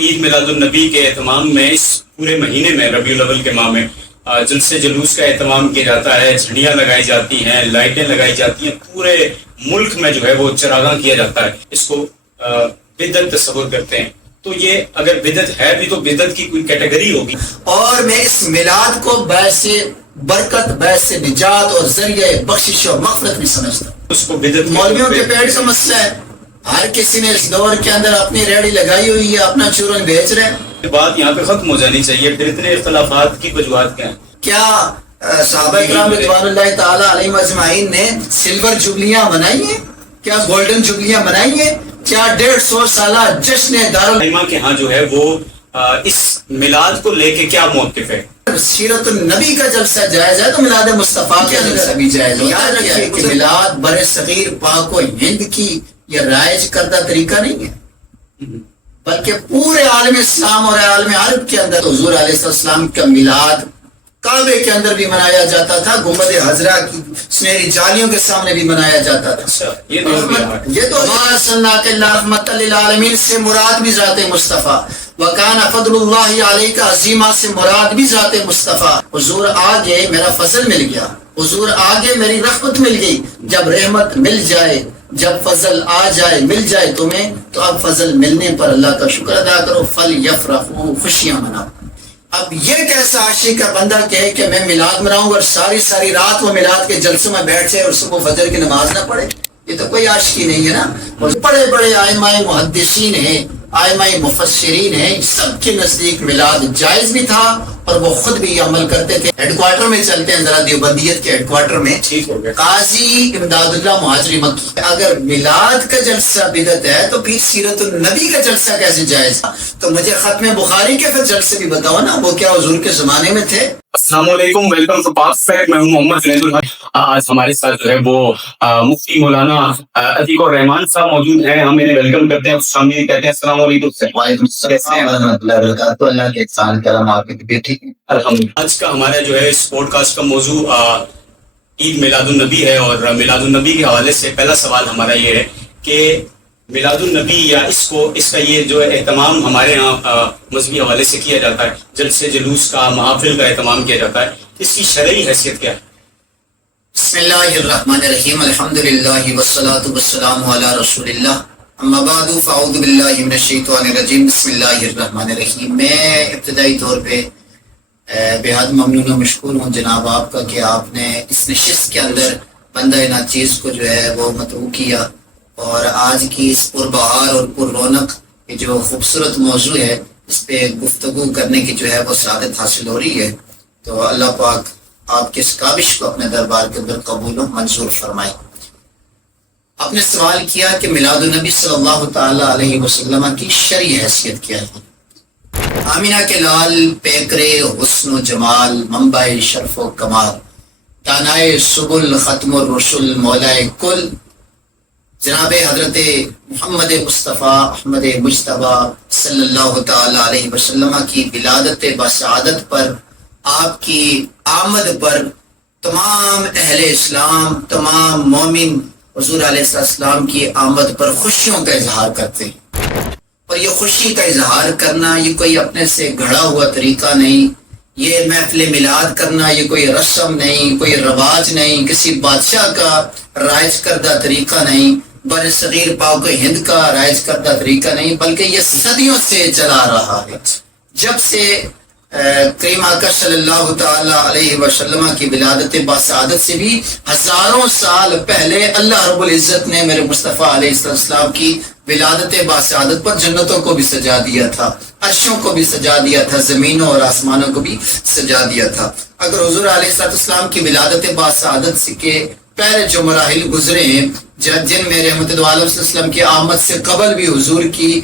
عید میلاد النبی کے اہتمام میں اس پورے مہینے میں ربیع الاول کے ماہ میں جلسے جلوس کا اہتمام کیا جاتا ہے، جھنڈیاں لگائی جاتی ہیں، لائٹیں لگائی جاتی ہیں، پورے ملک میں جو ہے وہ چراغاں کیا جاتا ہے. اس کو بدعت تصور کرتے ہیں. تو یہ اگر بدعت ہے بھی تو بدعت کی کوئی کیٹیگری ہوگی. اور میں اس میلاد کو باعث برکت، باعث نجات اور ذریعہ بخشش اور مغفرت بھی سمجھتا ہوں. اس کو بدعت مولویوں کے پیٹ کا مسئلہ ہے. ہر کسی نے اس دور کے اندر اپنی ریڑھی لگائی ہوئی ہے، اپنا چورن بیچ رہے ہیں. بات یہاں پہ ختم ہو جانی چاہیے. پھر اتنے اختلافات کی وجوہات کیا ہیں؟ کیا صحابہ کرام رضوان اللہ تعالی علیہم اجمعین نے سلور جبلیاں منائی ہیں؟ کیا گولڈن جبلیاں منائی ہیں؟ کیا 150 سالہ جشن دارالعلمہ کے ہاں جو ہے وہ اس میلاد کو لے کے کیا موقف ہے؟ سیرت النبی کا جلسہ جائز ہے تو میلاد مصطفیٰ کا جلسہ بھی جائز ہے. یاد رکھیے کہ میلاد بر صغیر پاک و ہند کی یہ رائج کردہ طریقہ نہیں ہے، بلکہ پورے عالم اسلام اور عالم عرب کے اندر حضور علیہ السلام کا میلاد کعبے کے اندر بھی منایا جاتا تھا، گنبد خضرا کی سنہری جالیوں کے سامنے بھی منایا جاتا تھا. یہ تو رحمت للعالمین سے مراد بھی ذات مصطفیٰ، وکان فضل اللہ علیہ کا عظیمہ سے مراد بھی ذات مصطفیٰ. حضور آگے میرا فضل مل گیا، حضور آگے میری رحمت مل گئی. جب رحمت مل جائے، جب فضل آ جائے، مل جائے تمہیں، تو اب فضل ملنے پر اللہ کا شکر ادا کرو. فلیفرحوا، خوشیاں مناؤ. اب یہ کیسا عاشق کا بندہ کہے کہ میں میلاد مناؤں اور ساری رات وہ میلاد کے جلسوں میں بیٹھ جائے اور صبح فجر کی نماز نہ پڑھے؟ یہ تو کوئی عاشقی نہیں ہے نا. بڑے بڑے آئمہ محدثین ہیں، آئمہ مفسرین ہیں، سب کے نزدیک میلاد جائز بھی تھا اور وہ خود بھی عمل کرتے تھے. ہیڈ کوارٹر میں چلتے ہیں ذرا، دیوبندیت کے ہیڈ کوارٹر میں قاضی امداد اللہ مہاجری مکی. اگر میلاد کا جلسہ بدعت ہے تو پھر سیرت النبی کا جلسہ کیسے جائز؟ تو مجھے ختم بخاری کے پھر جلسے بھی بتاؤ نا، وہ کیا حضور کے زمانے میں تھے؟ السلام علیکم، ویلکم ٹو پاک فیکٹ. میں ہوں محمد جنید الحق. آج ہمارے ساتھ جو ہے وہ مفتی مولانا عتیق الرحمان صاحب موجود ہیں. ہم انہیں ویلکم کرتے ہیں، سامنے کہتے ہیں السلام علیکم. وعلیکم السلام ورحمۃ اللہ وبرکاتہ. اللہ کے احسان کرم، آپ کی طبیعت ٹھیک ہے؟ الحمدللہ. آج کا ہمارا جو ہے اس پوڈ کاسٹ کا موضوع عید میلاد النبی ہے، اور میلاد النبی کے حوالے سے پہلا سوال ہمارا یہ ہے کہ میلاد النبی یا اس کا یہ جو اہتمام ہمارے ہاں مذہبی حوالے سے کیا جاتا ہے، جلسے جلوس کا، محافل کا اہتمام کیا جاتا ہے، اس کی شرعی حیثیت کیا ہے؟ بسم اللہ الرحمن الرحیم، الحمدللہ والصلاة والسلام علی رسول اللہ، اما بعد فاعوذ باللہ من الشیطان الرجیم، بسم اللہ الرحمن الرحیم. میں ابتدائی طور پہ بے حد ممنون و مشکور ہوں جناب آپ کا کہ آپ نے اس نشست کے اندر بندہ ناچیز کو جو ہے وہ مدعو کیا، اور آج کی اس پربہار اور پر رونق یہ جو خوبصورت موضوع ہے اس پہ گفتگو کرنے کی جو ہے وہ سعادت حاصل ہو رہی ہے. تو اللہ پاک آپ کے اس کاوش کو اپنے دربار کے اندر قبول و منظور فرمائے. آپ نے سوال کیا کہ میلاد النبی صلی اللہ تعالی علیہ وسلم کی شرعی حیثیت کیا ہے. آمینہ کے لال پیکرے حسن و جمال، منبع شرف و کمال، دانائے سبل ختم الرسل، مولائے کل جناب حضرت محمد مصطفیٰ احمد مجتبیٰ صلی اللہ تعالی علیہ وسلم کی ولادت بسعادت پر، آپ کی آمد پر تمام اہل اسلام، تمام مومن حضور علیہ السلام کی آمد پر خوشیوں کا اظہار کرتے ہیں. اور یہ خوشی کا اظہار کرنا یہ کوئی اپنے سے گھڑا ہوا طریقہ نہیں، یہ محفل میلاد کرنا یہ کوئی رسم نہیں، کوئی رواج نہیں، کسی بادشاہ کا رائج کردہ طریقہ نہیں، بر صغیر پاک و ہند کا رائج کردہ طریقہ نہیں، بلکہ یہ صدیوں سے چلا رہا ہے. جب سے کریم آقا صلی اللہ تعالی علیہ وسلم کی ولادت باسعادت سے بھی ہزاروں سال پہلے اللہ رب العزت نے میرے مصطفیٰ علیہ السلام کی ولادت باسعادت پر جنتوں کو بھی سجا دیا تھا، عرشوں کو بھی سجا دیا تھا، زمینوں اور آسمانوں کو بھی سجا دیا تھا. اگر حضور علیہ السلام کی ولادت باسعادت سے کے پہلے جو مراحل گزرے ہیں، جن میں رحمت عالم صلی اللہ علیہ وسلم کی آمد سے قبل بھی حضور کی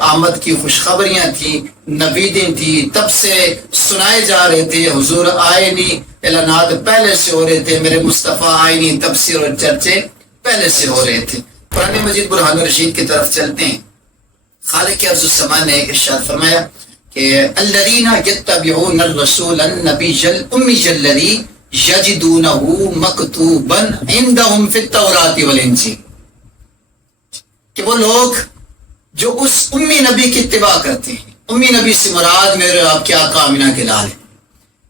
آمد کی خوشخبریاں تھیں، نویدیں تھیں، تب سے سنائے جا رہے تھے. حضور آئے نہیں، اعلانات پہلے سے ہو رہے تھے، میرے مصطفیٰ آئے نہیں، تفسیر اور چرچے پہلے سے ہو رہے تھے. قرآن مجید برہان الرشید کی طرف چلتے ہیں. خالق ارض السماء نے ارشاد فرمایا کہ الذین یتبعون الرسول النبی الامی الذی یجدونہ مکتوبا عندہم فی التوراۃ والانجیل، کہ وہ لوگ جو اس امی نبی کی اتباع کرتے ہیں. امی نبی سے مراد میرے آپ کے آقا آمینہ کے لال ہیں.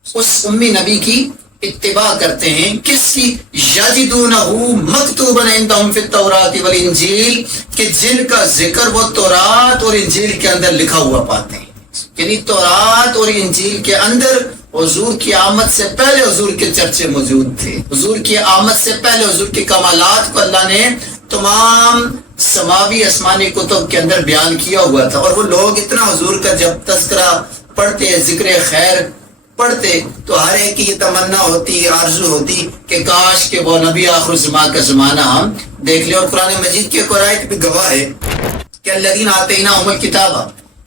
اس امی نبی کی اتباع کرتے ہیں. کس کی؟ یجدونہ مکتوبا عندہم فی التوراۃ والانجیل، کہ جن کا ذکر وہ تورات اور انجیل کے اندر لکھا ہوا پاتے ہیں. یعنی تورات اور انجیل کے اندر حضور کی آمد سے پہلے حضور کے چرچے موجود تھے. حضور کی آمد سے پہلے حضور کے کمالات کو اللہ نے تمام سماوی آسمانی کتب کے اندر بیان کیا ہوا تھا. اور وہ لوگ اتنا حضور کا جب تذکرہ پڑھتے، ذکر خیر پڑھتے، تو ہر ایک کی یہ تمنا ہوتی، آرزو ہوتی کہ کاش کہ وہ نبی آخر الزمان کا زمانہ ہم دیکھ لیں. اور قرآن مجید کی ایک آیت بھی گواہ ہے کہ الذین آتیناہم الکتاب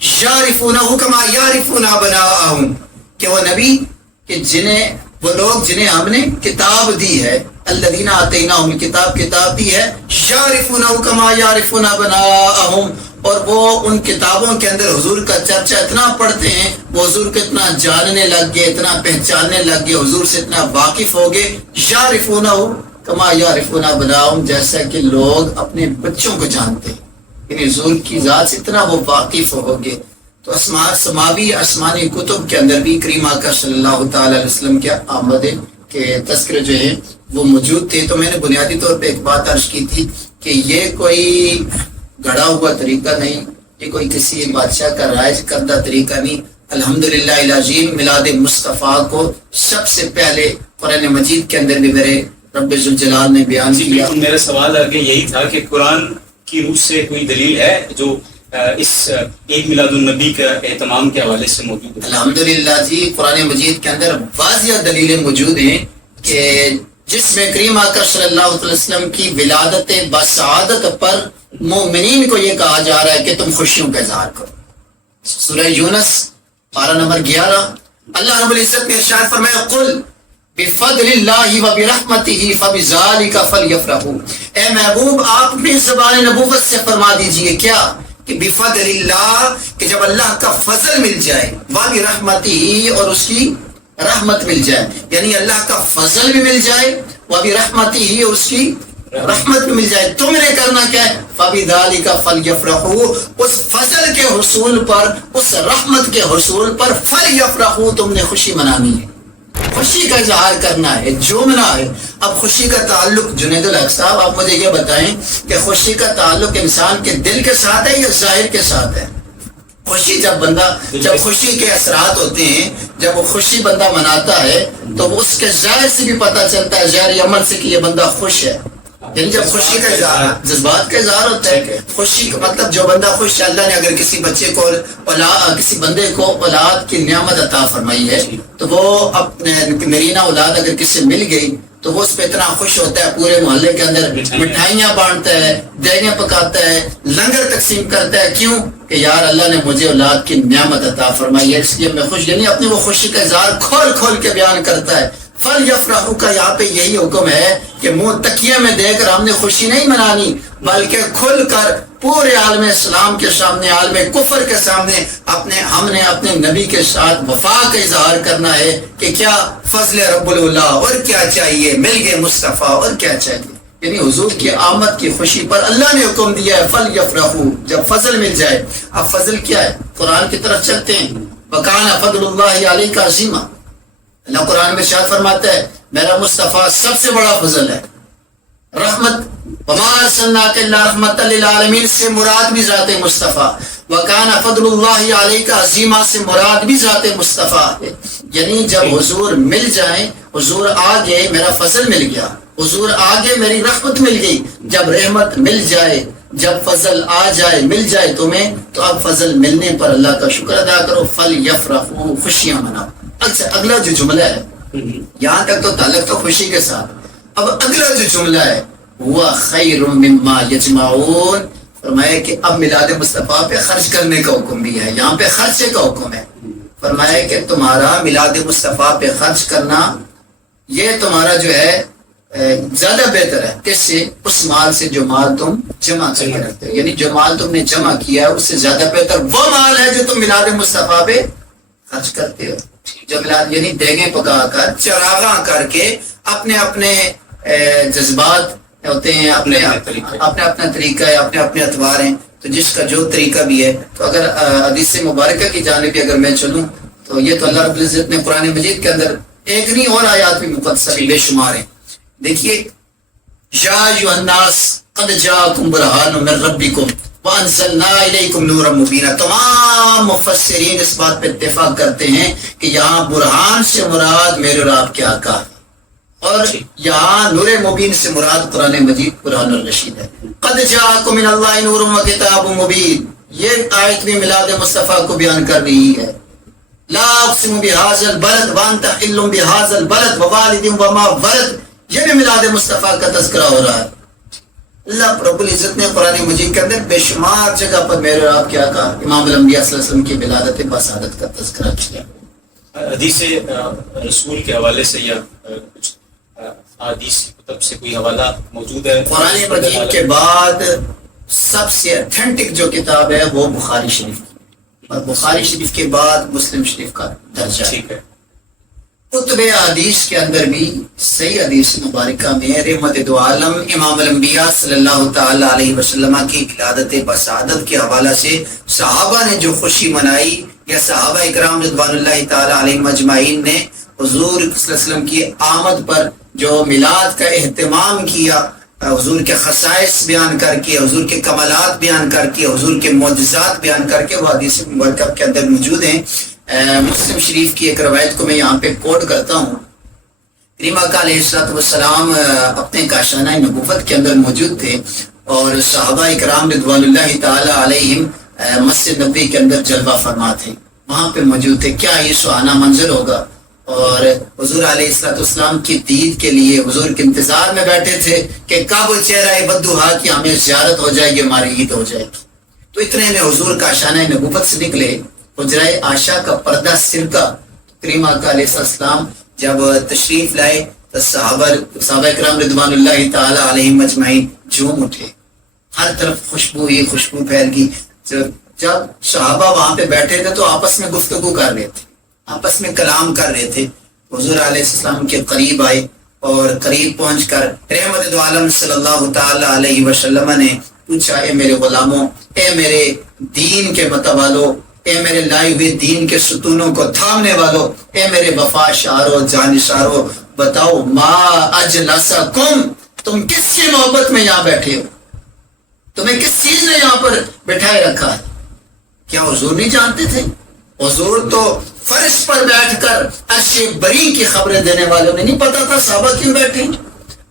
یعرفونہ کما یعرفون ابناءہم، کہ وہ نبی کہ وہ لوگ جنہیں ہم نے کتاب دی ہے، الذین آتیناہم الکتاب، کتاب دی ہے، یعرفونہ کما یعرفون ابناءہم، اور وہ ان کتابوں کے اندر حضور کا چرچا اتنا پڑھتے ہیں، وہ حضور کو اتنا جاننے لگ گئے، اتنا پہچاننے لگ گئے، حضور سے اتنا واقف ہو گئے. یعرفونہ کما یعرفون ابناءہم، جیسا کہ لوگ اپنے بچوں کو جانتے ہیں. یعنی حضور کی ذات سے اتنا وہ واقف ہو گئے. تو سماوی آسمانی کتب کے اندر بھی کریم آقا صلی اللہ تعالی علیہ وسلم کے آمد کے تذکرے جو ہیں وہ موجود تھے. تو میں نے بنیادی طور پہ ایک بات عرض کی تھی کہ یہ کوئی گھڑا ہوا طریقہ نہیں، یہ کوئی کسی بادشاہ کا رائج کردہ طریقہ نہیں. الحمدللہ العظیم میلاد مصطفیٰ کو سب سے پہلے قرآن مجید کے اندر بھی میرے رب ذوالجلال نے بیان کیا. میرا سوال آگے یہی تھا کہ قرآن کی روح سے کوئی دلیل ہے جو اس ایک میلاد النبی کا اہتمام کے حوالے سے موجود ہے؟ الحمدللہ جی، قرآن مجید کے اندر واضح دلیلیں موجود ہیں کہ جس میں کریم آقا صلی اللہ علیہ وسلم کی ولادت بسعادت پر مومنین کو یہ کہا جا رہا ہے کہ تم خوشیوں کا اظہار کرو. سورہ یونس پارہ نمبر 11 اللہ رب العزت نے ارشاد فرمایا قل بفضل اللہ وبرحمتہ فبذالک فلیفرحوا. اے محبوب آپ اپنی زبان نبوت سے فرما دیجئے کیا کہ بفضل اللہ، کہ جب اللہ کا فضل مل جائے، وبرحمتہ، اور اس کی رحمت مل جائے، یعنی اللہ کا فضل بھی مل جائے، وبرحمتہ، اور اس کی رحمت بھی مل جائے، تم نے کرنا کیا ہے؟ فبذالک فلیفرحوا، اس فضل کے حصول پر، اس رحمت کے حصول پر فلیفرحوا، تم نے خوشی منانی ہے، خوشی کا اظہار کرنا ہے، جھومنا ہے. اب خوشی کا تعلق جنید الحق صاحب آپ مجھے یہ بتائیں کہ خوشی کا تعلق انسان کے دل کے ساتھ ہے یا ظاہر کے ساتھ ہے؟ خوشی جب خوشی کے اثرات ہوتے ہیں، جب وہ خوشی بندہ مناتا ہے تو اس کے ظاہر سے بھی پتہ چلتا ہے، ظاہری عمل سے، کہ یہ بندہ خوش ہے. یعنی جب خوشی کا اظہار، جذبات کا اظہار ہوتا ہے. خوشی کا مطلب جو بندہ خوش ہے، اللہ نے اگر کسی بچے کو کسی بندے کو اولاد کی نعمت عطا فرمائی ہے تو وہ اپنے نرینہ اولاد اگر کسی سے مل گئی تو وہ اس پہ اتنا خوش ہوتا ہے، پورے محلے کے اندر مٹھائیاں بانٹتا ہے، دیگیں پکاتا ہے، لنگر تقسیم کرتا ہے. کیوں؟ کہ یار اللہ نے مجھے اولاد کی نعمت عطا فرمائی ہے، اس لیے میں خوش. یعنی اپنی وہ خوشی کا اظہار کھول کھول کے بیان کرتا ہے. فلیفرحوا کا یہاں پہ یہی حکم ہے کہ منہ تکیے میں دے کر ہم نے خوشی نہیں منانی، بلکہ کھل کر پورے عالم اسلام کے سامنے، عالم کفر کے سامنے ہم نے اپنے نبی کے ساتھ وفا کا اظہار کرنا ہے کہ کیا فضل رب اللہ، اور کیا چاہیے، مل گئے مصطفیٰ، اور کیا چاہیے. یعنی حضور کی آمد کی خوشی پر اللہ نے حکم دیا ہے فلیفرحوا، جب فضل مل جائے. اب فضل کیا ہے؟ قرآن کی طرف چلتے ہیں. وکان فضل اللہ علیک عظیما، اللہ قرآن میں ارشاد فرماتا ہے میرا مصطفیٰ سب سے بڑا فضل ہے. رحمت، وما ارسلناک الا رحمۃ للعالمین سے مراد بھی ذات مصطفیٰ، وکان فضل اللہ علیک عظیما سے مراد بھی ذات مصطفیٰ ہے. یعنی جب حضور مل جائیں، حضور آگے میرا فضل مل گیا، حضور آگے میری رحمت مل گئی. جب رحمت مل جائے، جب فضل آ جائے، مل جائے تمہیں، تو اب فضل ملنے پر اللہ کا شکر ادا کرو. فلیفرحوا، خوشیاں مناؤ. اچھا، اگلا جو جملہ ہے، یہاں تک تو تعلق تو خوشی کے ساتھ. اب اگلا جو جملہ ہے وہ خیر مما یجمعون، فرمایا کہ اب میلاد مصطفیٰ پہ خرچ کرنے کا حکم بھی ہے. یہاں پہ خرچے کا حکم ہے. فرمایا کہ تمہارا میلاد مصطفیٰ پہ خرچ کرنا یہ تمہارا جو ہے زیادہ بہتر ہے. کس سے؟ اس مال سے جو مال تم جمع کر کے رکھتے ہو. یعنی جو مال تم نے جمع کیا ہے اس سے زیادہ بہتر وہ مال ہے جو تم میلاد مصطفیٰ پہ خرچ کرتے ہو. جو میلاد یعنی دیگیں پکا کر، چراغاں کر کے، اپنے اپنے جذبات ہوتے ہیں، اپنے اپنا طریقہ ہے، اپنے اپنے اتوار ہیں. تو جس کا جو طریقہ بھی ہے. تو اگر حدیث مبارکہ کی جانب بھی اگر میں چلوں تو یہ تو اللہ رب العزت نے قرآن مجید کے اندر ایک نہیں اور آیات بھی مقدسہ بھی بے شمار ہیں. دیکھیے یا ایھا الناس قد جاءکم برہان من ربکم وانزلنا الیکم نورا مبینا. تمام مفسرین اس بات پہ اتفاق کرتے ہیں کہ یہاں برہان سے مراد میرے اور آپ کے آقا ہے، اور یہاں نور مبین سے مراد قرآن مجید قرآن الرشید ہے. قد جاءکم من اللہ نور و کتاب مبین، یہ آیت بھی میلاد مصطفیٰ کو بیان کر رہی ہے. لا اقسم بهذا البلد وانت حل بهذا البلد ووالد وما ولد، یہ بھی میلاد مصطفیٰ کا تذکرہ ہو رہا ہے. اللہ رب العزت نے قرآن مجید کے اندر بے شمار جگہ پر میرے اور آپ کے آقا امام الانبیاء صلی اللہ علیہ وسلم کی ولادت بسعادت کا تذکرہ کیا. حدیث رسول کے حوالے سے یا کچھ حدیث کتب سے کوئی حوالہ موجود ہے؟ قرآن مجید کے بعد سب سے اتھینٹک جو کتاب ہے وہ بخاری شریف کی، اور بخاری شریف کے بعد مسلم شریف کا درجہ ہے. ٹھیک ہے. کتب حدیث کے اندر بھی صحیح حدیث مبارکہ میں رحمت دو عالم امام الانبیاء صلی اللہ تعالی علیہ وسلم کی ولادت بسعادت کے حوالہ سے صحابہ نے جو خوشی منائی، یا صحابہ اکرام رضوان اللہ تعالی علیہم اجمعین نے حضور صلی اللہ علیہ وسلم کی آمد پر جو میلاد کا اہتمام کیا، حضور کے خصائص بیان کر کے، حضور کے کمالات بیان کر کے، حضور کے معجزات بیان کر کے، وہ حدیث مبارکہ کے اندر موجود ہیں. مسلم شریف کی ایک روایت کو میں یہاں پہ کوٹ کرتا ہوں. کریم آقا علیہ السلام اپنے کاشانہ نبوت کے اندر موجود تھے، اور صحابہ اکرام رضوان اللہ تعالی علیہم مسجد نبوی کے اندر جلوہ فرما تھے، وہاں پہ موجود تھے. کیا یہ سہانا منظر ہوگا، اور حضور علیہ السلام کی دید کے لیے حضور کے انتظار میں بیٹھے تھے کہ کب چہرہ بدوہا کی ہمیں زیارت ہو جائے گی، ہماری عید ہو جائے گی. تو اتنے میں حضور کا شانہ نبوت سے نکلے، حجرہ عائشہ کا پردہ سرکا. کریم آقا علیہ السلام جب تشریف لائے تو صحابہ اکرام رضوان اللہ تعالی علیہم اجمعین جھوم اٹھے، ہر طرف خوشبو ہی خوشبو پھیل گئی. جب صحابہ وہاں پہ بیٹھے تھے تو آپس میں گفتگو کر رہے تھے، آپس میں کلام کر رہے تھے. حضور علیہ السلام کے قریب آئے، اور قریب پہنچ کر رحمت دو عالم صلی اللہ تعالی علیہ وسلم نے پوچھا، اے میرے غلاموں، اے میرے دین کے متوالو، اے میرے لائے ہوئے دین کے ستونوں کو تھامنے والو، اے میرے وفا شارو جانشارو، بتاؤ ما اجلسکم، تم کس کی محبت میں یہاں بیٹھے ہو، تمہیں کس چیز نے یہاں پر بٹھائے رکھا ہے؟ کیا حضور نہیں جانتے تھے؟ حضور تو فرش پر بیٹھ کر عرش بری کی خبریں دینے والوں نے نہیں پتا تھا صحابہ کیوں بیٹھے.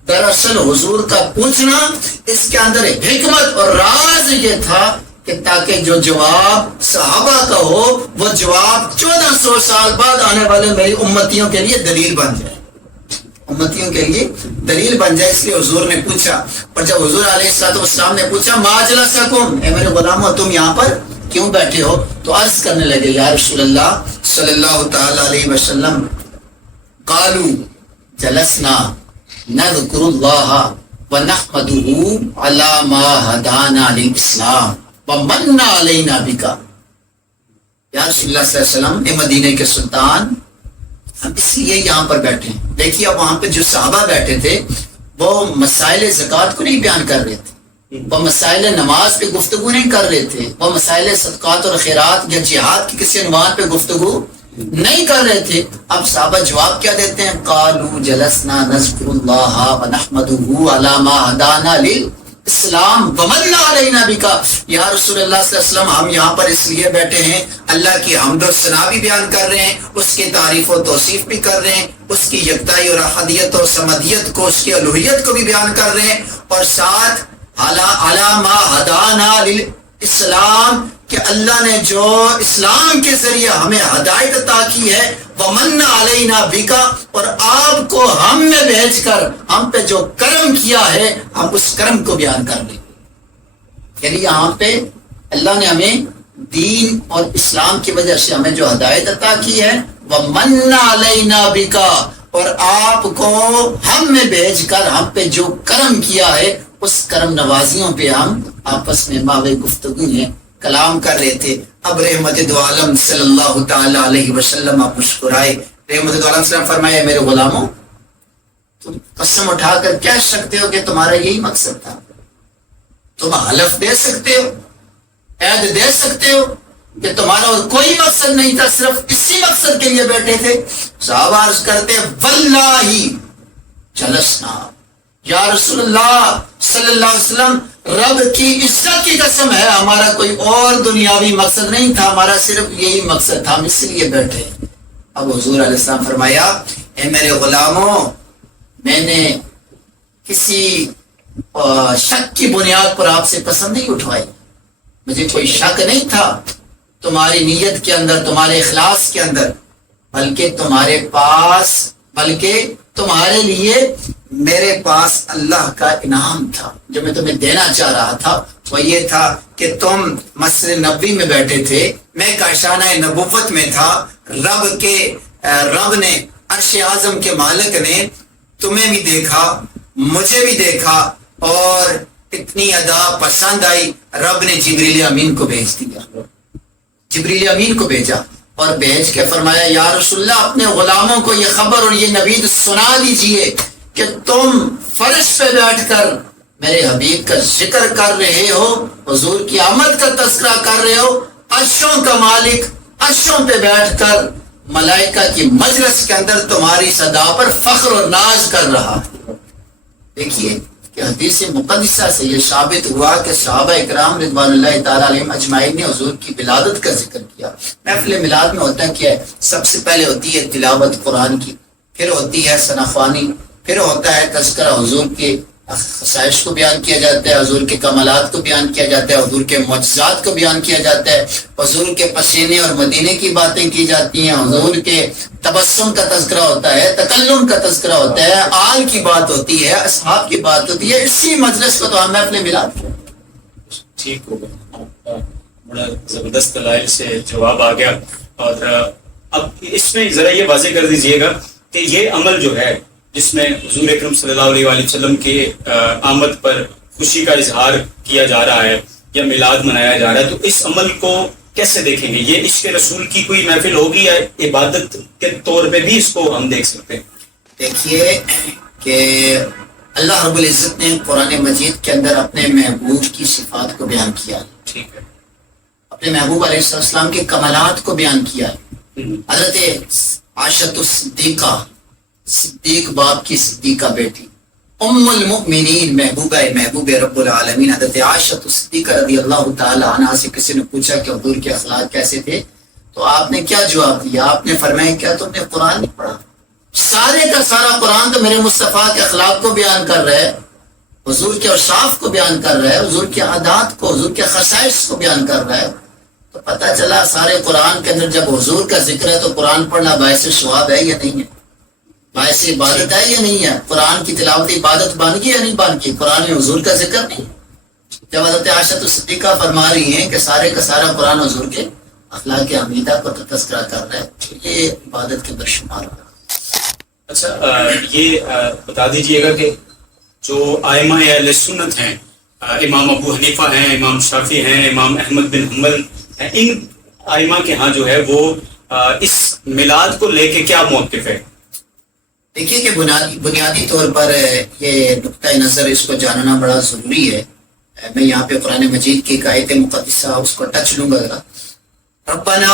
دراصل حضور کا پوچھنا اس کے اندر حکمت اور راز یہ تھا کہ تاکہ جو جواب صحابہ کا ہو وہ جواب 1400 سال بعد آنے والے میری امتیوں کے لیے دلیل بن جائے، امتیوں کے لیے دلیل بن جائے. اس لیے حضور نے پوچھا. اور جب حضور علیہ السلام نے پوچھا ما اجلسکم، اے میرے غلاموں تم یہاں پر کیوں بیٹھے ہو، تو عرض کرنے لگے یا رسول اللہ صلی اللہ تعالی علیہ وسلم، قالوا جلسنا نذکر اللہ ونحمدہ علی ما ہدانا للاسلام ومن علینا بکا. یا رسول اللہ صلی اللہ علیہ وسلم، اے مدینے کے سلطان، ہم اس لیے یہاں پر بیٹھے ہیں. دیکھیے اب وہاں پہ جو صحابہ بیٹھے تھے وہ مسائل زکوٰۃ کو نہیں بیان کر رہے تھے، وہ مسائل نماز پہ گفتگو نہیں کر رہے تھے، وہ مسائل صدقات اور خیرات یا جہاد کی کسی عنوان پہ گفتگو نہیں کر رہے تھے. اب صحابہ جواب کیا دیتے ہیں؟ قالوا جلسنا نذکر اللہ ونحمدہ علی ما ہدانا للاسلام ومن علینا بکا. یا رسول اللہ صلی اللہ علیہ وسلم، ہم یہاں پر اس لیے بیٹھے ہیں، اللہ کی حمد و ثنا بھی بیان کر رہے ہیں، اس کی تعریف و توصیف بھی کر رہے ہیں، اس کی یکتائی اور احدیت اور صمدیت کو، اس کی الوہیت کو بھی بیان کر رہے ہیں، اور ساتھ علامہ ہدانا للاسلام کہ اللہ نے جو اسلام کے ذریعے ہمیں ہدایت عطا کی ہے، ومن علینا بکا، اور آپ کو ہم نے بھیج کر ہم پہ جو کرم کیا ہے ہم اس کرم کو بیان کر لیں. یعنی یہاں پہ اللہ نے ہمیں دین اور اسلام کی وجہ سے ہمیں جو ہدایت عطا کی ہے، ومن علینا بکا، اور آپ کو ہم میں بھیج کر ہم پہ جو کرم کیا ہے اس کرم نوازیوں پہ ہم آپس میں ماوے گفتگو میں کلام کر رہے تھے. اب رحمت دو عالم صلی اللہ تعالی علیہ وسلم آپ مسکرائے. رحمت دو عالم صلی اللہ فرمایا، میرے غلاموں تم قسم اٹھا کر کہہ سکتے ہو کہ تمہارا یہی مقصد تھا، تم حلف دے سکتے ہو عہد دے سکتے ہو کہ تمہارا اور کوئی مقصد نہیں تھا، صرف اسی مقصد کے لیے بیٹھے تھے؟ صحابہ عرض کرتے واللہ جلسنا، یا رسول اللہ صلی اللہ علیہ وسلم رب کی عزت کی قسم ہے، ہمارا کوئی اور دنیاوی مقصد نہیں تھا، ہمارا صرف یہی مقصد تھا، ہم اس لیے بیٹھے۔ اب حضور علیہ السلام فرمایا اے میرے غلاموں، میں نے کسی شک کی بنیاد پر آپ سے پسند نہیں اٹھوائی، مجھے کوئی شک نہیں تھا تمہاری نیت کے اندر، تمہارے اخلاص کے اندر، بلکہ تمہارے لیے میرے پاس اللہ کا انعام تھا۔ جو میں تمہیں دینا چاہ رہا تھا وہ یہ تھا کہ تم مسجد نبوی میں بیٹھے تھے، میں کاشانہ نبوت میں تھا، رب نے عرش اعظم کے مالک نے تمہیں بھی دیکھا، مجھے بھی دیکھا، اور اتنی ادا پسند آئی، رب نے جبریل امین کو بھیج دیا، جبریل امین کو بھیجا اور بھیج کے فرمایا یا رسول اللہ اپنے غلاموں کو یہ خبر اور یہ نوید سنا دیجئے کہ تم فرش پہ بیٹھ کر میرے حبیب کا ذکر کر رہے ہو، حضور کی آمد کا تذکرہ کر رہے ہو، عرشوں کا مالک عرشوں پہ بیٹھ کر ملائکہ کی مجلس کے اندر تمہاری صدا پر فخر اور ناز کر رہا ہے۔ دیکھیے کہ حدیث مقدسہ سے یہ ثابت ہوا کہ صحابہ اکرام رضوان اللہ تعالیٰ علیہم اجمعین نے حضور کی ولادت کا ذکر کیا۔ محفل میلاد میں ہوتا کیا ہے؟ سب سے پہلے ہوتی ہے تلاوت قرآن کی، پھر ہوتی ہے ثنا خوانی، پھر ہوتا ہے تذکرہ حضور کے خصائص کو بیان کیا جاتا ہے، حضور کے کمالات کو بیان کیا جاتا ہے، حضور کے معجزات کو بیان کیا جاتا ہے، حضور کے پسینے اور مدینے کی باتیں کی جاتی ہیں، حضور کے تبسم کا تذکرہ ہوتا ہے، تکلم کا تذکرہ ہوتا ہے، آل کی بات ہوتی ہے، اصحاب کی بات ہوتی ہے۔ اسی مجلس کو تو ہم اپنے میلاد ہیں۔ ٹھیک ہو گیا، بڑا زبردست دلائل سے جواب آ گیا۔ اور اب اس میں ذرا یہ واضح کر دیجئے گا کہ یہ عمل جو ہے جس میں حضور اکرم صلی اللہ علیہ وآلہ وسلم کے آمد پر خوشی کا اظہار کیا جا رہا ہے یا میلاد منایا جا رہا ہے، تو اس عمل کو کیسے دیکھیں گے؟ یہ عشق رسول کی کوئی محفل ہوگی یا عبادت کے طور پہ بھی اس کو ہم دیکھ سکتے ہیں؟ دیکھیے کہ اللہ رب العزت نے قرآن مجید کے اندر اپنے محبوب کی صفات کو بیان کیا، ٹھیک ہے، اپنے محبوب علیہ السلام کے کمالات کو بیان کیا۔ حضرت عائشہ صدیقہ، صدیق باپ کی صدیقہ بیٹی، ام المؤمنین، محبوب رب العالمین حضرت عائشہ صدیقہ رضی اللہ تعالی عنہا سے کسی نے پوچھا کہ حضور کے اخلاق کیسے تھے، تو آپ نے کیا جواب دیا؟ آپ نے فرمایا کیا تم نے قرآن نہیں پڑھا؟ سارے کا سارا قرآن تو میرے مصطفیٰ کے اخلاق کو بیان کر رہا ہے، حضور کے اوصاف کو بیان کر رہا ہے، حضور کے عادات کو، حضور کے خصائص کو بیان کر رہا ہے۔ تو پتہ چلا سارے قرآن کے اندر جب حضور کا ذکر ہے تو قرآن پڑھنا باعث ثواب ہے یا نہیں ہے، باعث عبادت ہے یا نہیں ہے؟ قرآن کی تلاوت عبادت بن گئی یا نہیں بن گئی؟ قرآن میں حضور کا ذکر نہیں۔ جب حضرت عائشہ صدیقہ فرما رہی ہیں کہ سارے کا سارا قرآن حضور کے اخلاق حمیدہ کو تذکرہ کر رہا ہے، یہ عبادت کے درشمار ہے۔ اچھا، یہ بتا دیجئے گا کہ جو ائمہ اہل سنت ہیں، امام ابو حنیفہ ہیں، امام شافعی ہیں، امام احمد بن حنبل ہیں، ان ائمہ کے ہاں جو ہے وہ اس میلاد کو لے کے کیا موقف ہے؟ دیکھیے کہ بنیادی طور پر یہ نقطۂ نظر اس کو جاننا بڑا ضروری ہے۔ میں یہاں پہ قرآن مجید کی ایک آیت مقدسہ اس کو ٹچ لوں گا۔ ربنا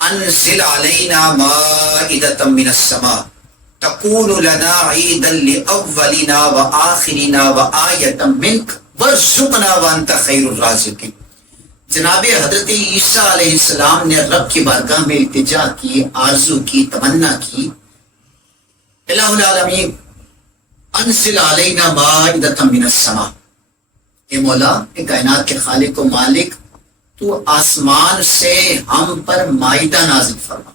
انزل علینا مائدۃ من السماء تکون لنا عیدا لاولنا وآخرنا وآیۃ منک وارزقنا وانت خیر الرازقین۔ جناب حضرت عیسیٰ علیہ السلام نے رب کی بارگاہ میں التجا کی، آرزو کی، تمنا کی، الہ العالمین انزل علینا مائدۃ من السماء، اے مولا، اے کائنات کے خالق و مالک، تو آسمان سے ہم پر مائدہ نازل فرما،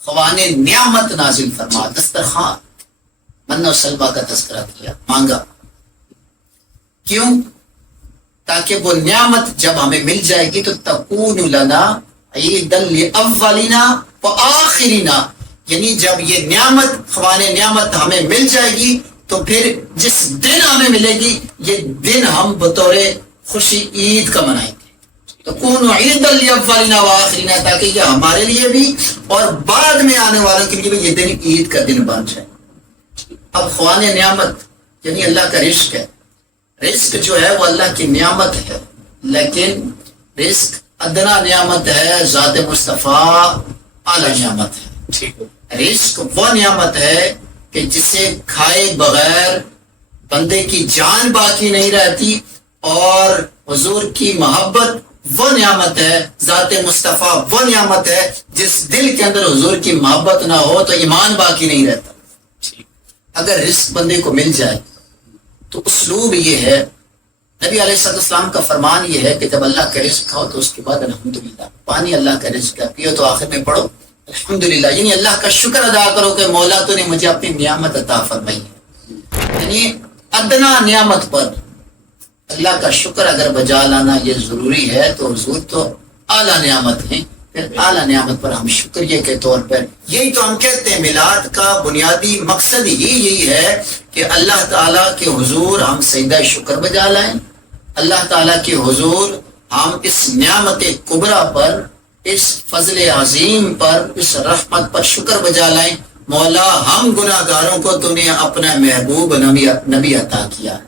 خوان نعمت نازل فرما، دسترخوان، من و سلوہ کا تذکرہ کیا، مانگا۔ کیوں؟ تاکہ وہ نعمت جب ہمیں مل جائے گی تو تکون لنا عیدا لاولنا وآخرنا، یعنی جب یہ نعمت، خوان نعمت ہمیں مل جائے گی تو پھر جس دن ہمیں ملے گی یہ دن ہم بطور خوشی عید کا منائیں گے۔ تکون عیدا لاولنا وآخرنا، تاکہ یہ ہمارے لیے بھی اور بعد میں آنے والوں کے لیے بھی یہ دن عید کا دن بن جائے۔ اب خوان نعمت یعنی اللہ کا رزق ہے، رزق جو ہے وہ اللہ کی نعمت ہے، لیکن رزق ادنا نعمت ہے، ذات مصطفیٰ اعلیٰ نعمت ہے. ٹھیک ہے. رزق وہ نعمت ہے کہ جسے کھائے بغیر بندے کی جان باقی نہیں رہتی، اور حضور کی محبت وہ نعمت ہے، ذات مصطفیٰ وہ نعمت ہے جس دل کے اندر حضور کی محبت نہ ہو تو ایمان باقی نہیں رہتا. اگر رزق بندے کو مل جائے تو اسلوب یہ ہے، نبی علیہ السلام کا فرمان یہ ہے کہ جب اللہ کا رزق کھاؤ تو اس کے بعد الحمدللہ. پانی اللہ کا رزق ہے، پیو تو آخر میں پڑھو الحمدللہ، یعنی اللہ کا شکر ادا کرو کہ مولا تو نے مجھے اپنی نعمت عطا فرمائی ہے. یعنی ادنا نعمت پر اللہ کا شکر اگر بجا لانا یہ ضروری ہے تو حضور تو اعلیٰ نعمت ہیں. پھر اعلیٰ نعمت پر ہم شکریہ کے طور پر، یہی تو ہم کہتے ہیں میلاد کا بنیادی مقصد ہی یہی ہے کہ اللہ تعالیٰ کے حضور ہم سجدہ شکر بجا لائیں، اللہ تعالیٰ کے حضور ہم اس نعمت کبریٰ پر، اس فضل عظیم پر، اس رحمت پر شکر بجا لائیں. مولا ہم گناہ گاروں کو تو نے اپنا محبوب نبی عطا کیا.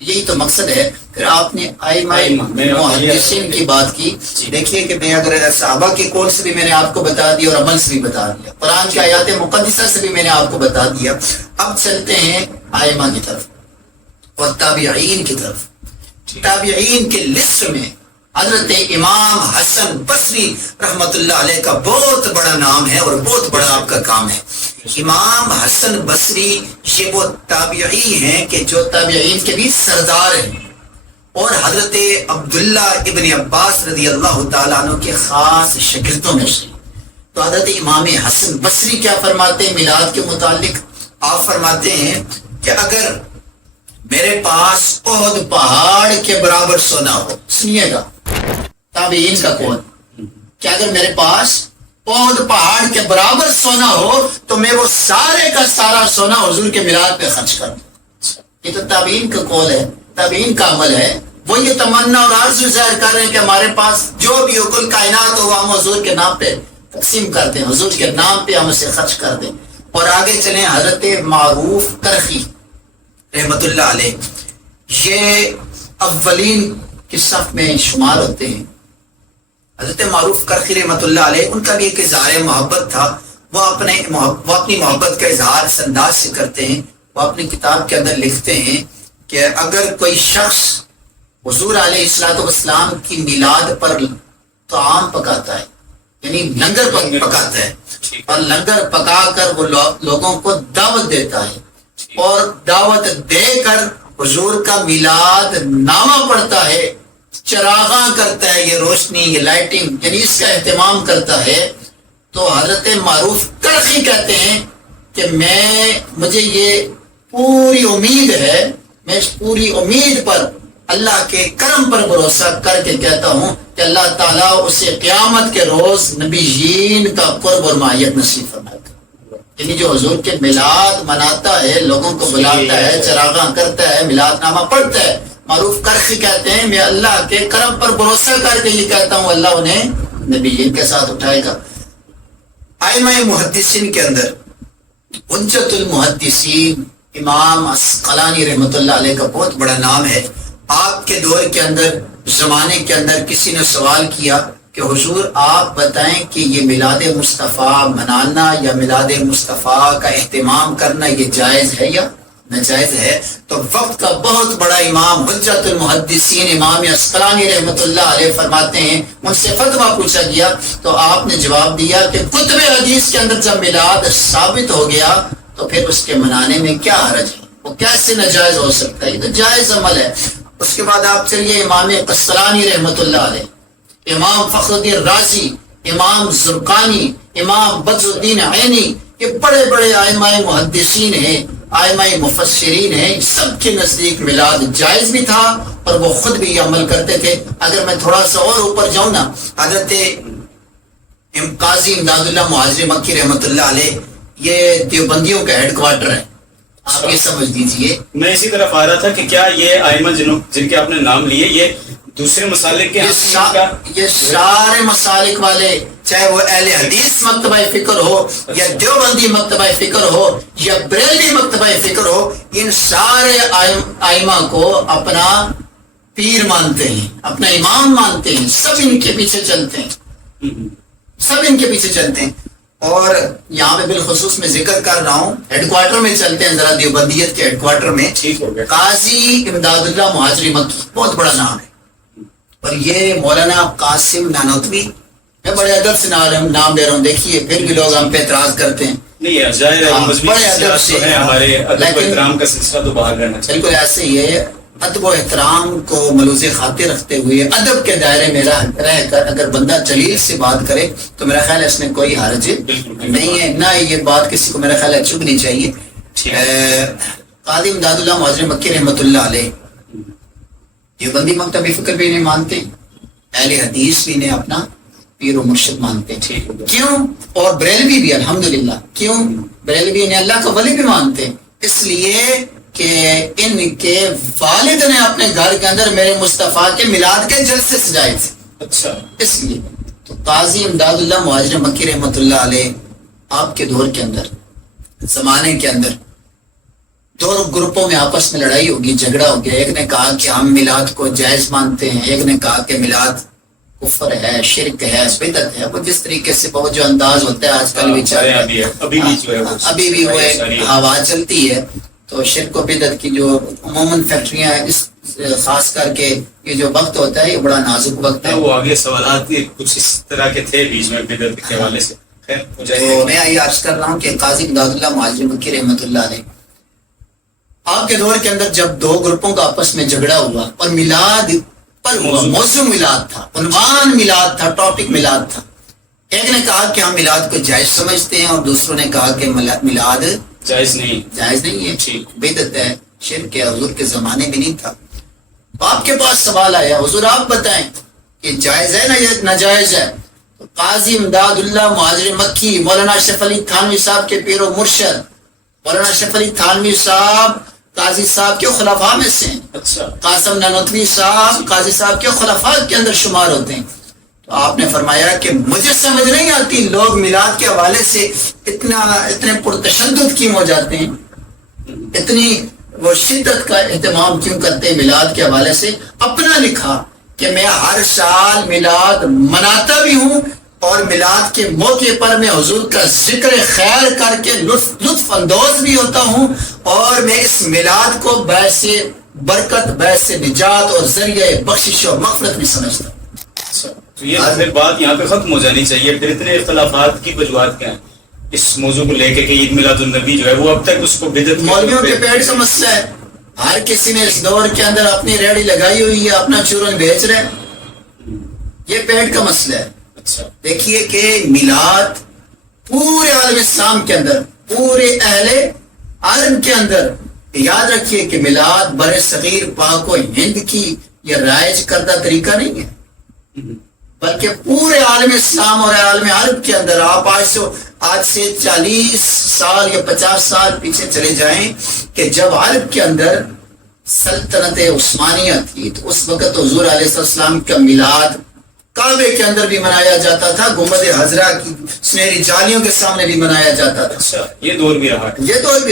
یہی تو مقصد ہے. پھر آپ نے ائمہ محدثین کی بات کی. دیکھیے کہ میں اگر صحابہ کے قول سے بھی میں نے آپ کو بتا دیا اور عمل سے بھی بتا دیا، قرآن کی آیات مقدسہ سے بھی میں نے آپ کو بتا دیا. اب چلتے ہیں ائمہ کی طرف اور تابعین کی طرف. تابعین کے لسٹ میں حضرت امام حسن بصری رحمت اللہ علیہ کا بہت بڑا نام ہے اور بہت بڑا آپ کا کام ہے. امام حسن بصری یہ وہ تابعی ہیں کہ جو تابعین کے بھی سردار ہیں، اور حضرت عبداللہ ابن عباس رضی اللہ تعالیٰ عنہ کے خاص شاگردوں میں سے. تو حضرت امام حسن بصری کیا فرماتے ہیں میلاد کے متعلق؟ آپ فرماتے ہیں کہ اگر میرے پاس احد پہاڑ کے برابر سونا ہو، سنیے گا تابعین کا قول، کہ اگر میرے پاس احد پہاڑ کے برابر سونا ہو تو میں وہ سارے کا سارا سونا حضور کے میلاد پہ خرچ کر دوں. یہ تو تابعین کا قول ہے، تابعین کا عمل ہے. وہ یہ تمنا اور آرزو ظاہر کر رہے ہیں کہ ہمارے پاس جو بھی ہو کل کائنات ہو ہم حضور کے نام پہ تقسیم کرتے ہیں، حضور کے نام پہ ہم اسے خرچ کر دیں. اور آگے چلیں حضرت معروف کرخی رحمت اللہ علیہ، یہ اولین کی صف میں شمار ہوتے ہیں. حضرت معروف کرخی رحمت اللہ علیہ، ان کا بھی ایک اظہار محبت تھا. وہ اپنی محبت کا اظہار اس انداز سے کرتے ہیں. وہ اپنی کتاب کے اندر لکھتے ہیں کہ اگر کوئی شخص حضور علیہ الصلوۃ والسلام کی میلاد پر طعام پکاتا ہے، یعنی لنگر پکاتا ہے، اور لنگر پکا کر وہ لوگوں کو دعوت دیتا ہے، اور دعوت دے کر حضور کا میلاد نامہ پڑھتا ہے، چراغاں کرتا ہے، یہ روشنی، یہ لائٹنگ، یعنی اس کا اہتمام کرتا ہے، تو حضرت معروف کرخی کہتے ہیں کہ مجھے یہ پوری امید ہے، میں اس پوری امید پر اللہ کے کرم پر بھروسہ کر کے کہتا ہوں کہ اللہ تعالیٰ اسے قیامت کے روز نبیین کا قرب اور معیت نصیب فرمائے گا. یعنی جو حضور کے میلاد مناتا ہے، لوگوں کو بلاتا ہے، چراغاں کرتا ہے، میلاد نامہ پڑھتا ہے، معروف کرخی کہتے ہیں میں اللہ کے کرم پر بھروسہ کر کے یہ کہتا ہوں اللہ انہیں نبیین کے ساتھ اٹھائے گا. ائمہ محدثین کے اندر حجت المحدثین امام عسقلانی رحمت اللہ علیہ کا بہت بڑا نام ہے. آپ کے دور کے اندر، زمانے کے اندر کسی نے سوال کیا کہ حضور آپ بتائیں کہ یہ میلاد مصطفیٰ منانا یا میلاد مصطفیٰ کا اہتمام کرنا یہ جائز ہے یا ناجائز ہے؟ تو وقت کا بہت بڑا امام حجت المحدثین امام عسقلانی رحمت اللہ علیہ فرماتے ہیں، ان سے فتویٰ پوچھا گیا تو آپ نے جواب دیا کہ کتب حدیث کے اندر جب میلاد ثابت ہو گیا تو پھر اس کے منانے میں کیا حرج ہے، وہ کیسے ناجائز ہو سکتا ہے، یہ تو جائز عمل ہے. اس کے بعد آپ چلیے امام قسطلانی رحمت اللہ علیہ، امام فخر الدین رازی، امام زرقانی، امام بدر الدین عینی، یہ بڑے بڑے ائمہ محدثین ہیں، ائمہ مفسرین ہیں. سب کے نزدیک میلاد جائز بھی تھا اور وہ خود بھی یہ عمل کرتے تھے. اگر میں تھوڑا سا اور اوپر جاؤں نا، حضرت قاضی امداد اللہ مہاجر مکی رحمت اللہ علیہ، یہ دیوبندیوں کا ہیڈ کوارٹر ہے، آپ یہ سمجھ لیجئے. میں اسی طرف آ رہا تھا کہ کیا یہ ائمہ جن کے آپ نے نام لیے یہ دوسرے مسالک کے یہ سارے مسالک والے، چاہے وہ اہل حدیث مکتبہ فکر ہو یا دیوبندی مکتبہ فکر ہو یا بریلوی مکتبہ فکر ہو، ان سارے ائمہ کو اپنا پیر مانتے ہیں، اپنا امام مانتے ہیں، سب ان کے پیچھے چلتے ہیں، سب ان کے پیچھے چلتے ہیں. اور یہاں پہ بالخصوص میں ذکر کر رہا ہوں، ہیڈ کوارٹر میں چلتے ہیں ذرا، دیوبندیت کے ہیڈ کوارٹر میں. ٹھیک ہو گیا. قاضی امداد اللہ مہاجری مکی، بہت بڑا نام ہے. اور یہ مولانا قاسم نانوتوی، میں بڑے ادب سے نام لے رہا ہوں، دیکھیے پھر بھی لوگ ہم پہ اعتراض کرتے ہیں. نہیں ظاہر ہے مذہبی بڑے ادب شخصیات سے تو ہیں، ہمارے ادب و لیکن احترام کا سلسلہ تو باہر رہنا چاہیے. بالکل ایسے ہی ہے. ادب و احترام کو ملوز خاطر رکھتے ہوئے ادب کے دائرے میں رہ کر اگر بندہ جلیل سے بات کرے تو میرا خیال ہے اس میں کوئی حرج نہیں ہے، نہ یہ بات کسی کو میرا خیال ہے چبھنی چاہیے. قاضی امداد اللہ مہاجری مکی رحمۃ اللہ علیہ دیوبندی مکتب فکر بھی نہیں مانتے، اہل حدیث بھی انہیں اپنا پیر و مرشد مانتے ہیں. کیوں؟ اور بریلوی بھی الحمدللہ. کیوں بریلوی انہیں اللہ کا ولی بھی مانتے؟ اس لیے کہ ان کے والد نے اپنے گھر کے اندر میرے مصطفیٰ کے میلاد کے جلسے سجائے تھے. اچھا. اس لیے تو قاضی امداد اللہ مہاجر مکی رحمۃ اللہ علیہ آپ کے دور کے اندر، زمانے کے اندر دو گروپوں میں آپس میں لڑائی ہوگی، جھگڑا ہو گیا. ایک نے کہا کہ ہم میلاد کو جائز مانتے ہیں، ایک نے کہا کہ میلاد کفر ہے، شرک ہے، بدعت ہے. وہ جس طریقے سے وہ جو انداز ہوتا ہے آج کل بھی چل رہا ہے، ابھی بھی وہ ہوا چلتی ہے. تو شرک و بدعت کی جو عموماً فیکٹریاں اس خاص کر کے یہ جو وقت ہوتا ہے یہ بڑا نازک وقت ہے. وہ آگے سوالات کچھ اس طرح کے تھے بیچ میں بدعت کے حوالے سے. تو میں یہ عرض کر رہا ہوں کہ قاضی امداد اللہ مہاجری مکی رحمۃ اللہ علیہ آپ کے دور کے اندر جب دو گروپوں کا آپس میں جھگڑا ہوا اور میلاد پر ہوا، موضوع میلاد تھا، عنوان میلاد تھا، ٹاپک میلاد تھا. ایک نے کہا کہ ہم میلاد کو جائز سمجھتے ہیں اور دوسروں نے کہا کہ میلاد جائز نہیں ہے، بدعت ہے، شرک ہے، حضور کے زمانے میں نہیں تھا. آپ کے پاس سوال آیا، حضور آپ بتائیں کہ جائز ہے یا ناجائز ہے؟ تو قاضی امداد اللہ مہاجری مکی مولانا اشرف علی تھانوی صاحب کے پیر و مرشد، مولانا اشرف علی تھانوی صاحب قاضی صاحب کے خلفاء میں سے ہیں. اچھا. قاسم نانوتوی صاحب قاضی صاحب کے خلفاء کے اندر شمار ہوتے ہیں. تو آپ نے فرمایا کہ مجھے سمجھ نہیں آتی لوگ میلاد کے حوالے سے اتنے پرتشدد کیوں ہو جاتے ہیں، اتنی وہ شدت کا اہتمام کیوں کرتے ہیں میلاد کے حوالے سے. اپنا لکھا کہ میں ہر سال میلاد مناتا بھی ہوں اور میلاد کے موقع پر میں حضور کا ذکر خیر کر کے لطف اندوز بھی ہوتا ہوں، اور میں اس میلاد کو باعث برکت، باعث نجات اور ذریعہ بخشش و مغفرت بھی سمجھتا ہوں. تو یہ پھر بات یہاں پہ ختم ہو جانی چاہیے. پھر اتنے اختلافات کی وجوہات کیا ہیں اس موضوع کو لے کے کہ عید میلاد النبی جو ہے وہ اب تک اس کو بدعت مولویوں کے پیٹ کا مسئلہ ہے. ہر کسی نے اس دور کے اندر اپنی ریڑھی لگائی ہوئی ہے، اپنا چورن بیچ رہے، یہ پیٹ کا مسئلہ ہے. اچھا. دیکھیے کہ میلاد پورے عالم اسلام کے اندر، پورے اہل عالم کے اندر، یاد رکھیے کہ میلاد بر صغیر پاک و ہند کی یہ رائج کردہ طریقہ نہیں ہے، بلکہ پورے عالم اسلام اور عالم عرب کے اندر آپ آج سے 40 سال یا 50 سال پیچھے چلے جائیں کہ جب عرب کے اندر سلطنت عثمانیہ تھی تو اس وقت حضور علیہ السلام کا میلاد کعبے کے اندر بھی منایا جاتا تھا، گنبد خضرا کی سنہری جالیوں کے سامنے بھی منایا جاتا تھا. اچھا. یہ دور بھی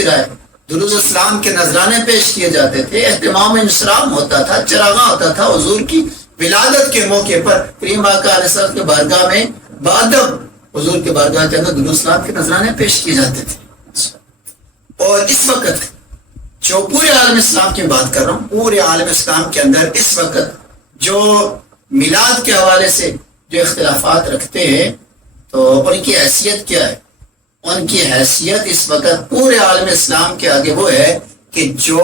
رہا ہے. درود اسلام کے نذرانے پیش کیے جاتے تھے، اہتمام انصرام ہوتا تھا، چراغاں ہوتا تھا. حضور کی ولادت کے موقع پر کریم آقا علیہ السلام کے بارگاہ میں بادب حضور کے بارگاہ کے اندر درود اسلام کے نذرانے پیش کیے جاتے تھے. اور اس وقت جو پورے عالم اسلام کی بات کر رہا ہوں، پورے عالم اسلام کے اندر اس وقت جو میلاد کے حوالے سے جو اختلافات رکھتے ہیں تو ان کی حیثیت کیا ہے؟ ان کی حیثیت اس وقت پورے عالم اسلام کے آگے وہ ہے کہ جو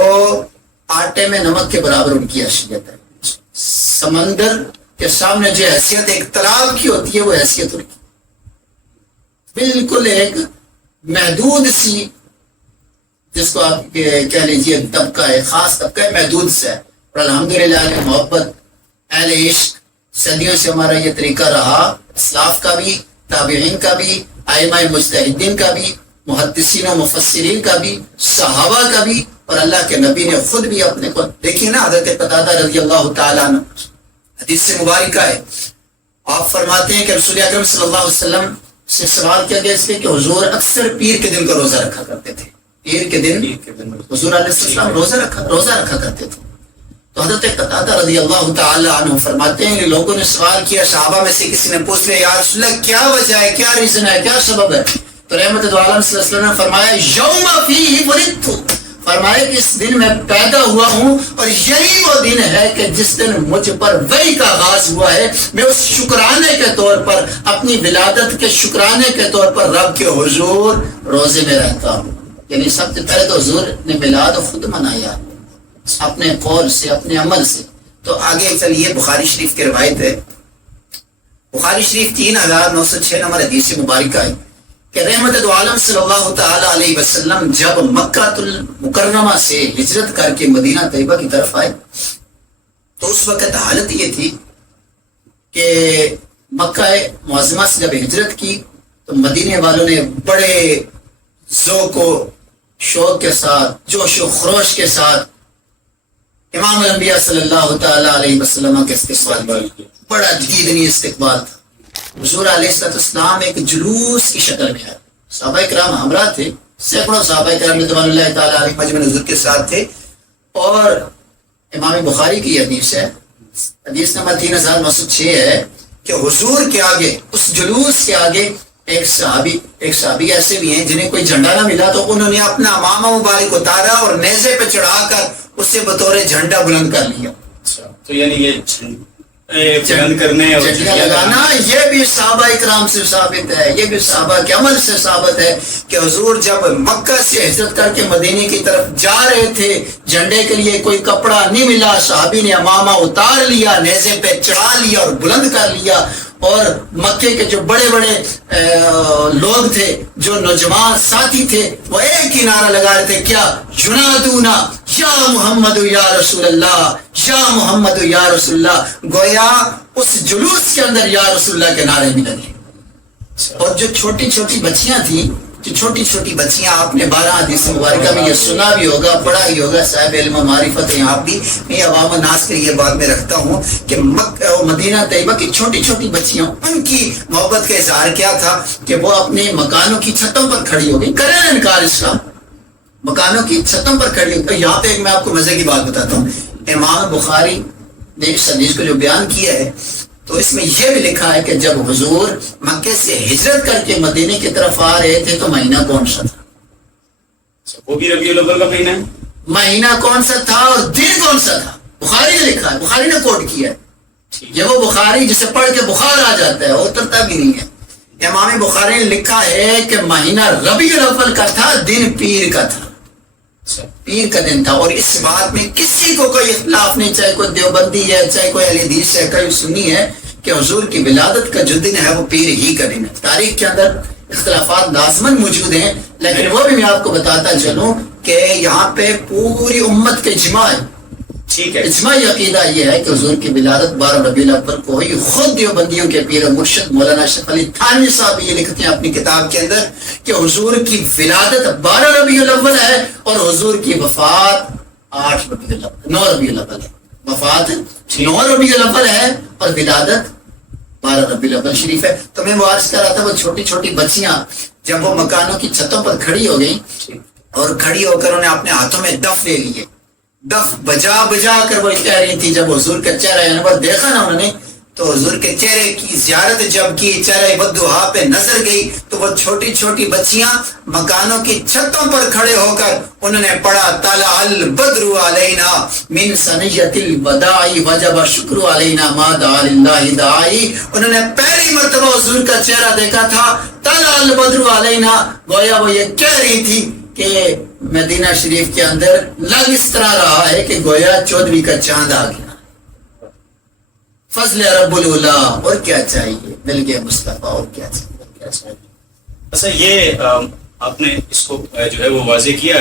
آٹے میں نمک کے برابر ان کی حیثیت ہے. سمندر کے سامنے جو حیثیت ایک تالاب کی ہوتی ہے وہ حیثیت ان کی بالکل ایک محدود سی، جس کو آپ کہہ لیجیے طبقہ ہے، خاص طبقہ ہے، محدود سے ہے. اور الحمدللہ محبت اہل عشق صدیوں سے ہمارا یہ طریقہ رہا، اسلاف کا بھی، تابعین کا بھی، ائمہ مجتہدین کا بھی، محدثین و مفسرین کا بھی، صحابہ کا بھی، اور اللہ کے نبی نے خود بھی اپنے کو دیکھیے نا. حضرت قتادہ رضی اللہ تعالیٰ عنہ حدیث سے مبارکہ ہے، آپ فرماتے ہیں کہ رسول اکرم صلی اللہ علیہ وسلم سے سوال کیا گیا اس لیے کہ حضور اکثر پیر کے دن کا روزہ رکھا کرتے تھے. پیر کے دن حضور علیہ السلام روزہ رکھا کرتے تھے. تو حضرت قتادہ رضی اللہ تعالی عنہ فرماتے ہیں کہ لوگوں نے سوال کیا، صحابہ میں سے کسی نے پوچھ لیا یا رسول اللہ کیا وجہ ہے، کیا ریزن ہے، کیا سبب ہے؟ تو رحمت دو عالم صلی اللہ علیہ وسلم نے فرمایا یوم فیہ ولدت، فرمایا کہ اس دن میں پیدا ہوا ہوں اور یہی وہ دن ہے کہ جس دن مجھ پر وحی کا آغاز ہوا ہے، میں اس شکرانے کے طور پر، اپنی ولادت کے شکرانے کے طور پر رب کے حضور روزے میں رہتا ہوں۔ یعنی سب سے پہلے تو حضور نے میلاد خود منایا اپنے قول سے، اپنے عمل سے۔ تو آگے چلیے، بخاری شریف کی روایت ہے، بخاری شریف 3906 نمبر حدیث مبارکہ ہے کہ رحمت دو عالم صلی اللہ تعالی علیہ وسلم جب مکہ المکرمہ سے ہجرت کر کے مدینہ طیبہ کی طرف آئے تو اس وقت حالت یہ تھی کہ مکہ معظمہ سے جب ہجرت کی تو مدینے والوں نے بڑے ذوق و شوق کے ساتھ، جوش و خروش کے ساتھ امام الانبیاء صلی اللہ تعالی علیہ وسلم کے استقبال کیا، بڑا دیدنی استقبال تھا۔ حضور علیہ السلام ایک جلوس کی شکل میں آئے، صحابہ کرام ہمراہ تھے، سینکڑوں صحابہ کرام رضوان اللہ تعالی علیہ مجمع حضور کے ساتھ تھے۔ اور امام بخاری کی حدیث ہے، حدیث نمبر 3906 ہے کہ حضور کے آگے، اس جلوس کے آگے ایک صحابی ایسے بھی ہیں جنہیں کوئی جھنڈا نہ ملا تو انہوں نے اپنا امامہ مبارک اتارا اور نیزے پہ چڑھا کر اسے بطور جھنڈا بلند کر لیا۔ تو یعنی یہ بلند کرنے اور جھنڈا لگانا یہ بھی صحابہ اکرام سے ثابت ہے، یہ بھی صحابہ کے عمل سے ثابت ہے کہ حضور جب مکہ سے ہجرت کر کے مدینے کی طرف جا رہے تھے، جھنڈے کے لیے کوئی کپڑا نہیں ملا، صحابی نے امامہ اتار لیا، نیزے پہ چڑھا لیا اور بلند کر لیا۔ اور مکے کے جو بڑے بڑے لوگ تھے، جو نوجوان ساتھی تھے، وہ ایک ہی نعرہ لگا رہے تھے، کیا ینادونا یا محمد یا رسول اللہ، یا محمد یا رسول اللہ، گویا اس جلوس کے اندر یا رسول اللہ کے نعرے بھی لگے۔ اور جو چھوٹی چھوٹی بچیاں تھیں، جو چھوٹی چھوٹی بچیاں، آپ نے 12 حدیث مبارکہ میں یہ سنا بھی ہوگا، پڑھا ہی ہوگا، صاحب علم و معرفت ہیں آپ بھی، میں عوام الناس کے لیے بات میں رکھتا ہوں کہ مدینہ طیبہ کی چھوٹی چھوٹی بچیاں، ان کی محبت کا اظہار کیا تھا کہ وہ اپنے مکانوں کی چھتوں پر کھڑی ہو گئی، کریں انکار اس کا، مکانوں کی چھتوں پر کھڑی ہو گئی۔ یہاں پہ میں آپ کو مزے کی بات بتاتا ہوں، امام بخاری نے اس حدیث کو جو بیان کیا ہے تو اس میں یہ بھی لکھا ہے کہ جب حضور مکے سے ہجرت کر کے مدینے کی طرف آ رہے تھے تو مہینہ کون سا تھا؟ وہ بھی ربیع الاول کا مہینہ ہے۔ مہینہ کون سا تھا اور دن کون سا تھا؟ بخاری نے لکھا ہے، بخاری نے کوٹ کیا ہے۔ یہ وہ بخاری جسے پڑھ کے بخار آ جاتا ہے، اترتا بھی نہیں ہے۔ امام بخاری نے لکھا ہے کہ مہینہ ربیع الاول کا تھا، دن پیر کا تھا، پیر کا دن تھا۔ اور اس بات میں کسی کو کوئی اختلاف نہیں، چاہے کوئی دیوبندی ہے، چاہے کوئی اہل حدیث ہے، کوئی سنی ہے، کہ حضور کی ولادت کا جو دن ہے وہ پیر ہی کا دن ہے۔ تاریخ کے اندر اختلافات لازماً موجود ہیں، لیکن وہ بھی میں آپ کو بتاتا چلوں کہ یہاں پہ پوری امت کے اجماع ہے، ٹھیک ہے، اجماعی عقیدہ یہ ہے کہ حضور کی ولادت 12 ربیع الاول کو ہوئی۔ خود دیوبندیوں کے پیر و مرشد مولانا اشرف علی تھانوی صاحب یہ لکھتے ہیں اپنی کتاب کے اندر کہ حضور کی ولادت 12 ربیع الاول ہے اور حضور کی وفات 9 ربیع الاول ہے۔ وفات 9 ربیع الاول ہے اور ولادت 12 ربیع الاول شریف ہے۔ تو میں وہ عرض کر رہا تھا، وہ چھوٹی چھوٹی بچیاں جب وہ مکانوں کی چھتوں پر کھڑی ہو گئی اور کھڑی ہو کر انہیں اپنے ہاتھوں میں دف لے لیے، دف بجا بجا کر وہ کہہ رہی تھی، جب حضور کا چہرہ انور دیکھا نا انہوں نے تو حضور کے چہرے کی زیارت جب کی، چہرہ بدوہا پہ نظر گئی تو وہ چھوٹی چھوٹی بچیاں مکانوں کی چھتوں پر کھڑے ہو کر انہوں نے پڑھا طلع البدر علینا من ثنیۃ الوداع وجب شکر علینا ما دعا للہ داعی۔ انہوں نے پہلی مرتبہ حضور کا چہرہ دیکھا تھا، طلع البدر علینا، گویا وہ یہ کہہ رہی تھی کہ مدینہ شریف کے اندر لگ اس طرح رہا ہے کہ گویا 14ویں کا چاند آ گیا، فضل رب العلا، اور کیا چاہیے، مل گئے مصطفیٰ، اور کیا چاہیے۔ اچھا، یہ آپ نے اس کو جو ہے وہ واضح کیا،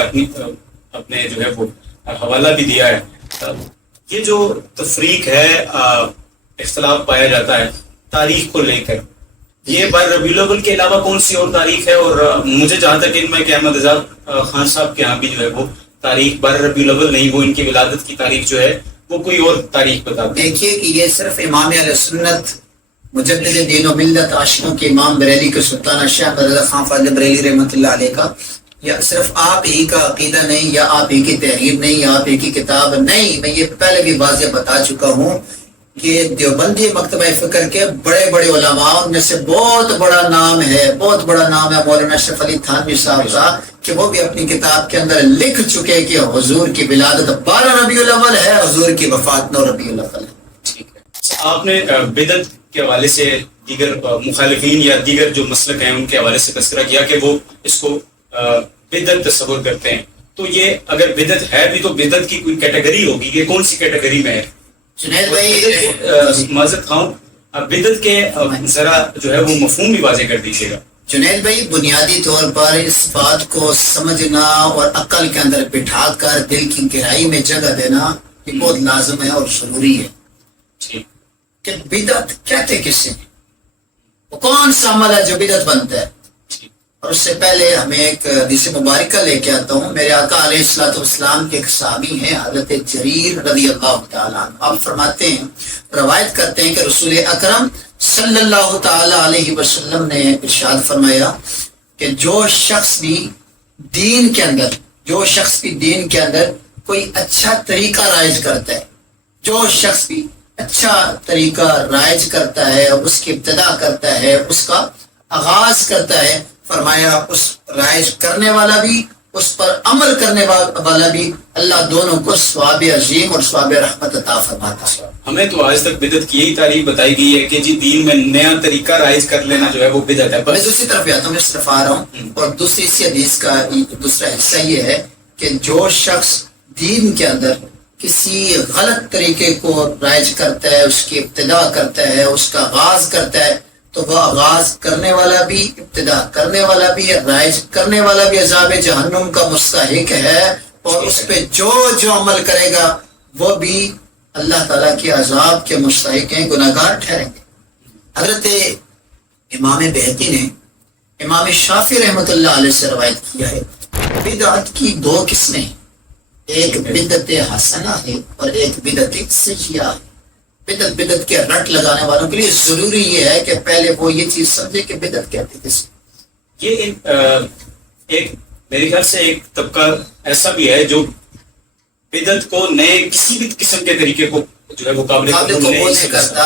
اپنے جو ہے وہ حوالہ بھی دیا ہے۔ یہ جو تفریق ہے، اختلاف پایا جاتا ہے تاریخ کو لے کر، یہ 12 ربیع الاول کے علاوہ کون سی اور تاریخ ہے؟ اور مجھے جہاں تک علم ہے کہ احمد رضا خان صاحب کے یہاں بھی جو ہے وہ تاریخ 12 ربیع الاول نہیں، وہ ان کی ولادت کی تاریخ جو ہے وہ کوئی اور تاریخ بتاتے ہیں۔ دیکھیے کہ یہ صرف امام اہل سنت مجدد دین و ملت عاشقوں کے امام بریلی کے سلطانہ شیخ احمد رضا خان فاضل بریلی رحمۃ اللہ علیہ کا یا صرف آپ ہی کا عقیدہ نہیں، یا آپ ہی کی تحریر نہیں، یا آپ ہی کی کتاب نہیں. میں یہ پہلے بھی واضح بتا چکا ہوں کہ دیوبندی مکتبہ فکر کے بڑے بڑے علماء، ان میں سے بہت بڑا نام ہے مولانا اشرف علی تھانوی صاحب کا، کہ وہ بھی اپنی کتاب کے اندر لکھ چکے کہ حضور کی ولادت 12 ربیع الاول ہے، حضور کی وفات 9 ربیع الاول ہے. ٹھیک ہے. آپ نے بدعت کے حوالے سے دیگر مخالفین یا دیگر جو مسلک ہیں ان کے حوالے سے تذکرہ کیا کہ وہ اس کو بدعت تصور کرتے ہیں. تو یہ اگر بدعت ہے بھی تو بدعت کی کوئی کیٹیگری ہوگی، یہ کون سی کیٹیگری میں ہے؟ جنید بھائی معذرت خواہوں، بدعت کے ذرا جو ہے وہ مفہوم بھی واضح کر دیجیے گا. جنید بھائی، بنیادی طور پر اس بات کو سمجھنا اور عقل کے اندر بٹھا کر دل کی گہرائی میں جگہ دینا یہ بہت لازم ہے اور ضروری ہے ٹھیک. کہ بدعت کہتے کسے ہیں، وہ کون سا عمل ہے جو بدعت بنتا ہے. ٹھیک. اور اس سے پہلے ہمیں ایک حدیث مبارکہ لے کے آتا ہوں. میرے آقا علیہ الصلوۃ والسلام کے ایک صحابی ہیں حضرت جریر رضی اللہ تعالیٰ عنہ. آپ فرماتے ہیں، روایت کرتے ہیں کہ رسول اکرم صلی اللہ تعالی علیہ وسلم نے ارشاد فرمایا کہ جو شخص بھی دین کے اندر کوئی اچھا طریقہ رائج کرتا ہے، جو شخص بھی اچھا طریقہ رائج کرتا ہے، اس کی ابتدا کرتا ہے، اس کا آغاز کرتا ہے، فرمایا اس رائج کرنے والا بھی، اس پر عمل کرنے والا بھی، اللہ دونوں کو ثواب عظیم اور ثواب رحمت عطا فرماتا ہے. ہمیں تو آج تک بدعت کی یہی تعریف بتائی گئی ہے کہ جی دین میں نیا طریقہ رائج کر لینا جو ہے وہ بدعت ہے. میں دوسری طرف آتا ہوں، اس طرف آ رہا ہوں. اور دوسری اسی حدیث کا دوسرا حصہ یہ ہے کہ جو شخص دین کے اندر کسی غلط طریقے کو رائج کرتا ہے، اس کی ابتدا کرتا ہے، اس کا آغاز کرتا ہے، تو وہ آغاز کرنے والا بھی، ابتدا کرنے والا بھی، رائج کرنے والا بھی عذاب جہنم کا مستحق ہے. اور اس پہ جو عمل کرے گا وہ بھی اللہ تعالیٰ کے عذاب کے مستحق ہیں، گناہگار ٹھہریں گے. حضرت امام بہقی نے امام شافعی رحمۃ اللہ علیہ سے روایت کیا ہے، بدعت کی 2 قسمیں ہیں، ایک بدعت حسنہ ہے اور ایک بدعت سیئہ ہے. بدعت کے رٹ لگانے والوں کے لیے ضروری یہ ہے کہ پہلے وہ یہ چیز سمجھے کہ بدعت کہتے کس. یہ ایک میرے خیال سے ایک طبقہ ایسا بھی ہے جو بدعت کو نئے کسی بھی قسم کے طریقے کو جو ہے وہ قابل قبول نہیں کرتا.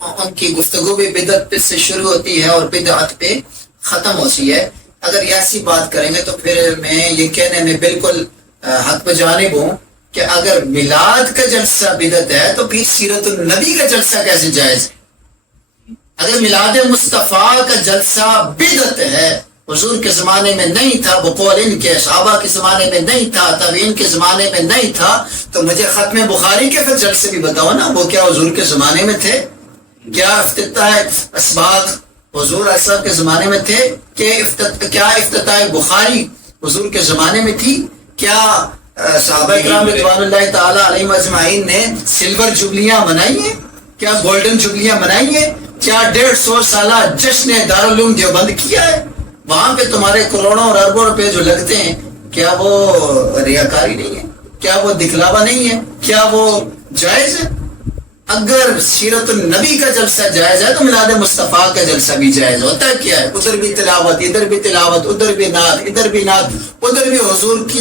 ان کی گفتگو بھی بدعت سے شروع ہوتی ہے اور بدعت پہ ختم ہوتی ہے. اگر ایسی بات کریں گے تو پھر میں یہ کہنے میں بالکل حق بجانب ہوں کہ اگر میلاد کا جلسہ بدعت ہے تو پھر سیرت النبی کا جلسہ کیسے جائز ہے؟ اگر میلاد مصطفیٰ کا جلسہ بدعت ہے، حضور کے زمانے میں نہیں تھا، بقول ان کے صحابہ کے زمانے میں نہیں تھا، تابعین کے زمانے میں نہیں تھا، تو مجھے ختم بخاری کے پھر جلسے بھی بتاؤ نا، وہ کیا حضور کے زمانے میں تھے؟ کیا افتتاح اسباق حضور صاحب کے زمانے میں تھے؟ کیا افتتاح بخاری حضور کے زمانے میں تھی؟ کیا صحابہ کرام رضوان اللہ تعالی علیہم اجمعین نے سلور جبلیاں منائی ہیں؟ کیا گولڈن جبلیاں منائی ہیں؟ کیا 150 سالہ جشن دارالعلوم دیوبند کیا ہے؟ وہاں پہ تمہارے کروڑوں اور اربوں روپے جو لگتے ہیں، کیا وہ ریاکاری نہیں ہے؟ کیا وہ دکھلاوا نہیں ہے؟ کیا وہ جائز ہے؟ اگر سیرت النبی کا جلسہ جائز ہے تو میلاد مصطفیٰ کا جلسہ بھی جائز ہوتا ہے. کیا ہے؟ ادھر بھی تلاوت، ادھر بھی تلاوت، ادھر بھی نعت، ادھر بھی نعت، ادھر بھی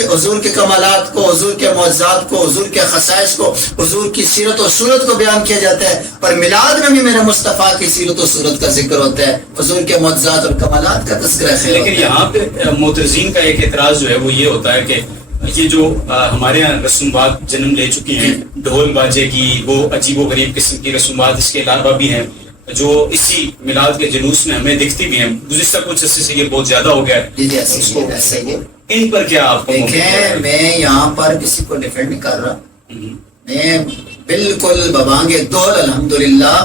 حضور کے کمالات کو، حضور کے معجزات کو، حضور کے خصائص کو، حضور کی سیرت و صورت کو بیان کیا جاتا ہے. پر میلاد میں بھی میرے مصطفیٰ کی سیرت و صورت کا ذکر ہوتا ہے، حضور کے معجزات اور کمالات کا تذکرہ ہے. لیکن یہاں پہ معترضین کا ایک اعتراض جو ہے وہ یہ ہوتا ہے کہ یہ جو ہمارے یہاں رسومات جنم لے چکی ہیں، ڈھول باجے کی وہ عجیب و غریب قسم کی رسومات اس کے علاوہ بھی ہیں جو اسی میلاد کے جلوس میں ہمیں دکھتی بھی ہیں. گزشتہ کچھ عرصے سے یہ بہت زیادہ ہو گیا ہے. ان پر کیا آپ کو؟ دیکھیں، میں یہاں پر کسی کو ڈیفینڈ نہیں کر رہا، میں بالکل ببانگ دول الحمدللہ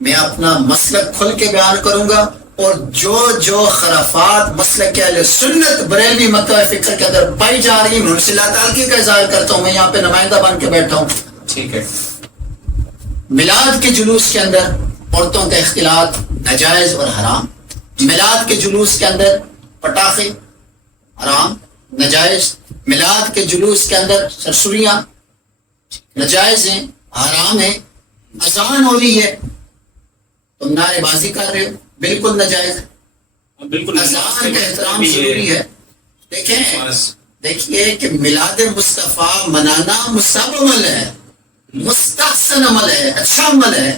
میں اپنا مسلک کھل کے بیان کروں گا، اور جو خرافات مسلک اہل سنت بریلوی مکتبہ فکر کے اندر پائی جا رہی ہیں، میں ان سے لا تعلقی کا اظہار کرتا ہوں. میں یہاں پہ نمائندہ بن کے بیٹھا ہوں. ٹھیک ہے. میلاد کے جلوس کے اندر عورتوں کا اختلاط ناجائز اور حرام. میلاد کے جلوس کے اندر پٹاخے حرام ناجائز. میلاد کے جلوس کے اندر سرسریاں ناجائز ہیں، حرام ہیں. اذان ہو رہی ہے، تم نعرے بازی کر رہے ہو، بالکل ناجائز ہے. بالکل اذان کا احترام ضروری ہے. دیکھیے کہ میلاد مصطفیٰ منانا مستحب عمل ہے، مستحسن عمل ہے، اچھا عمل ہے،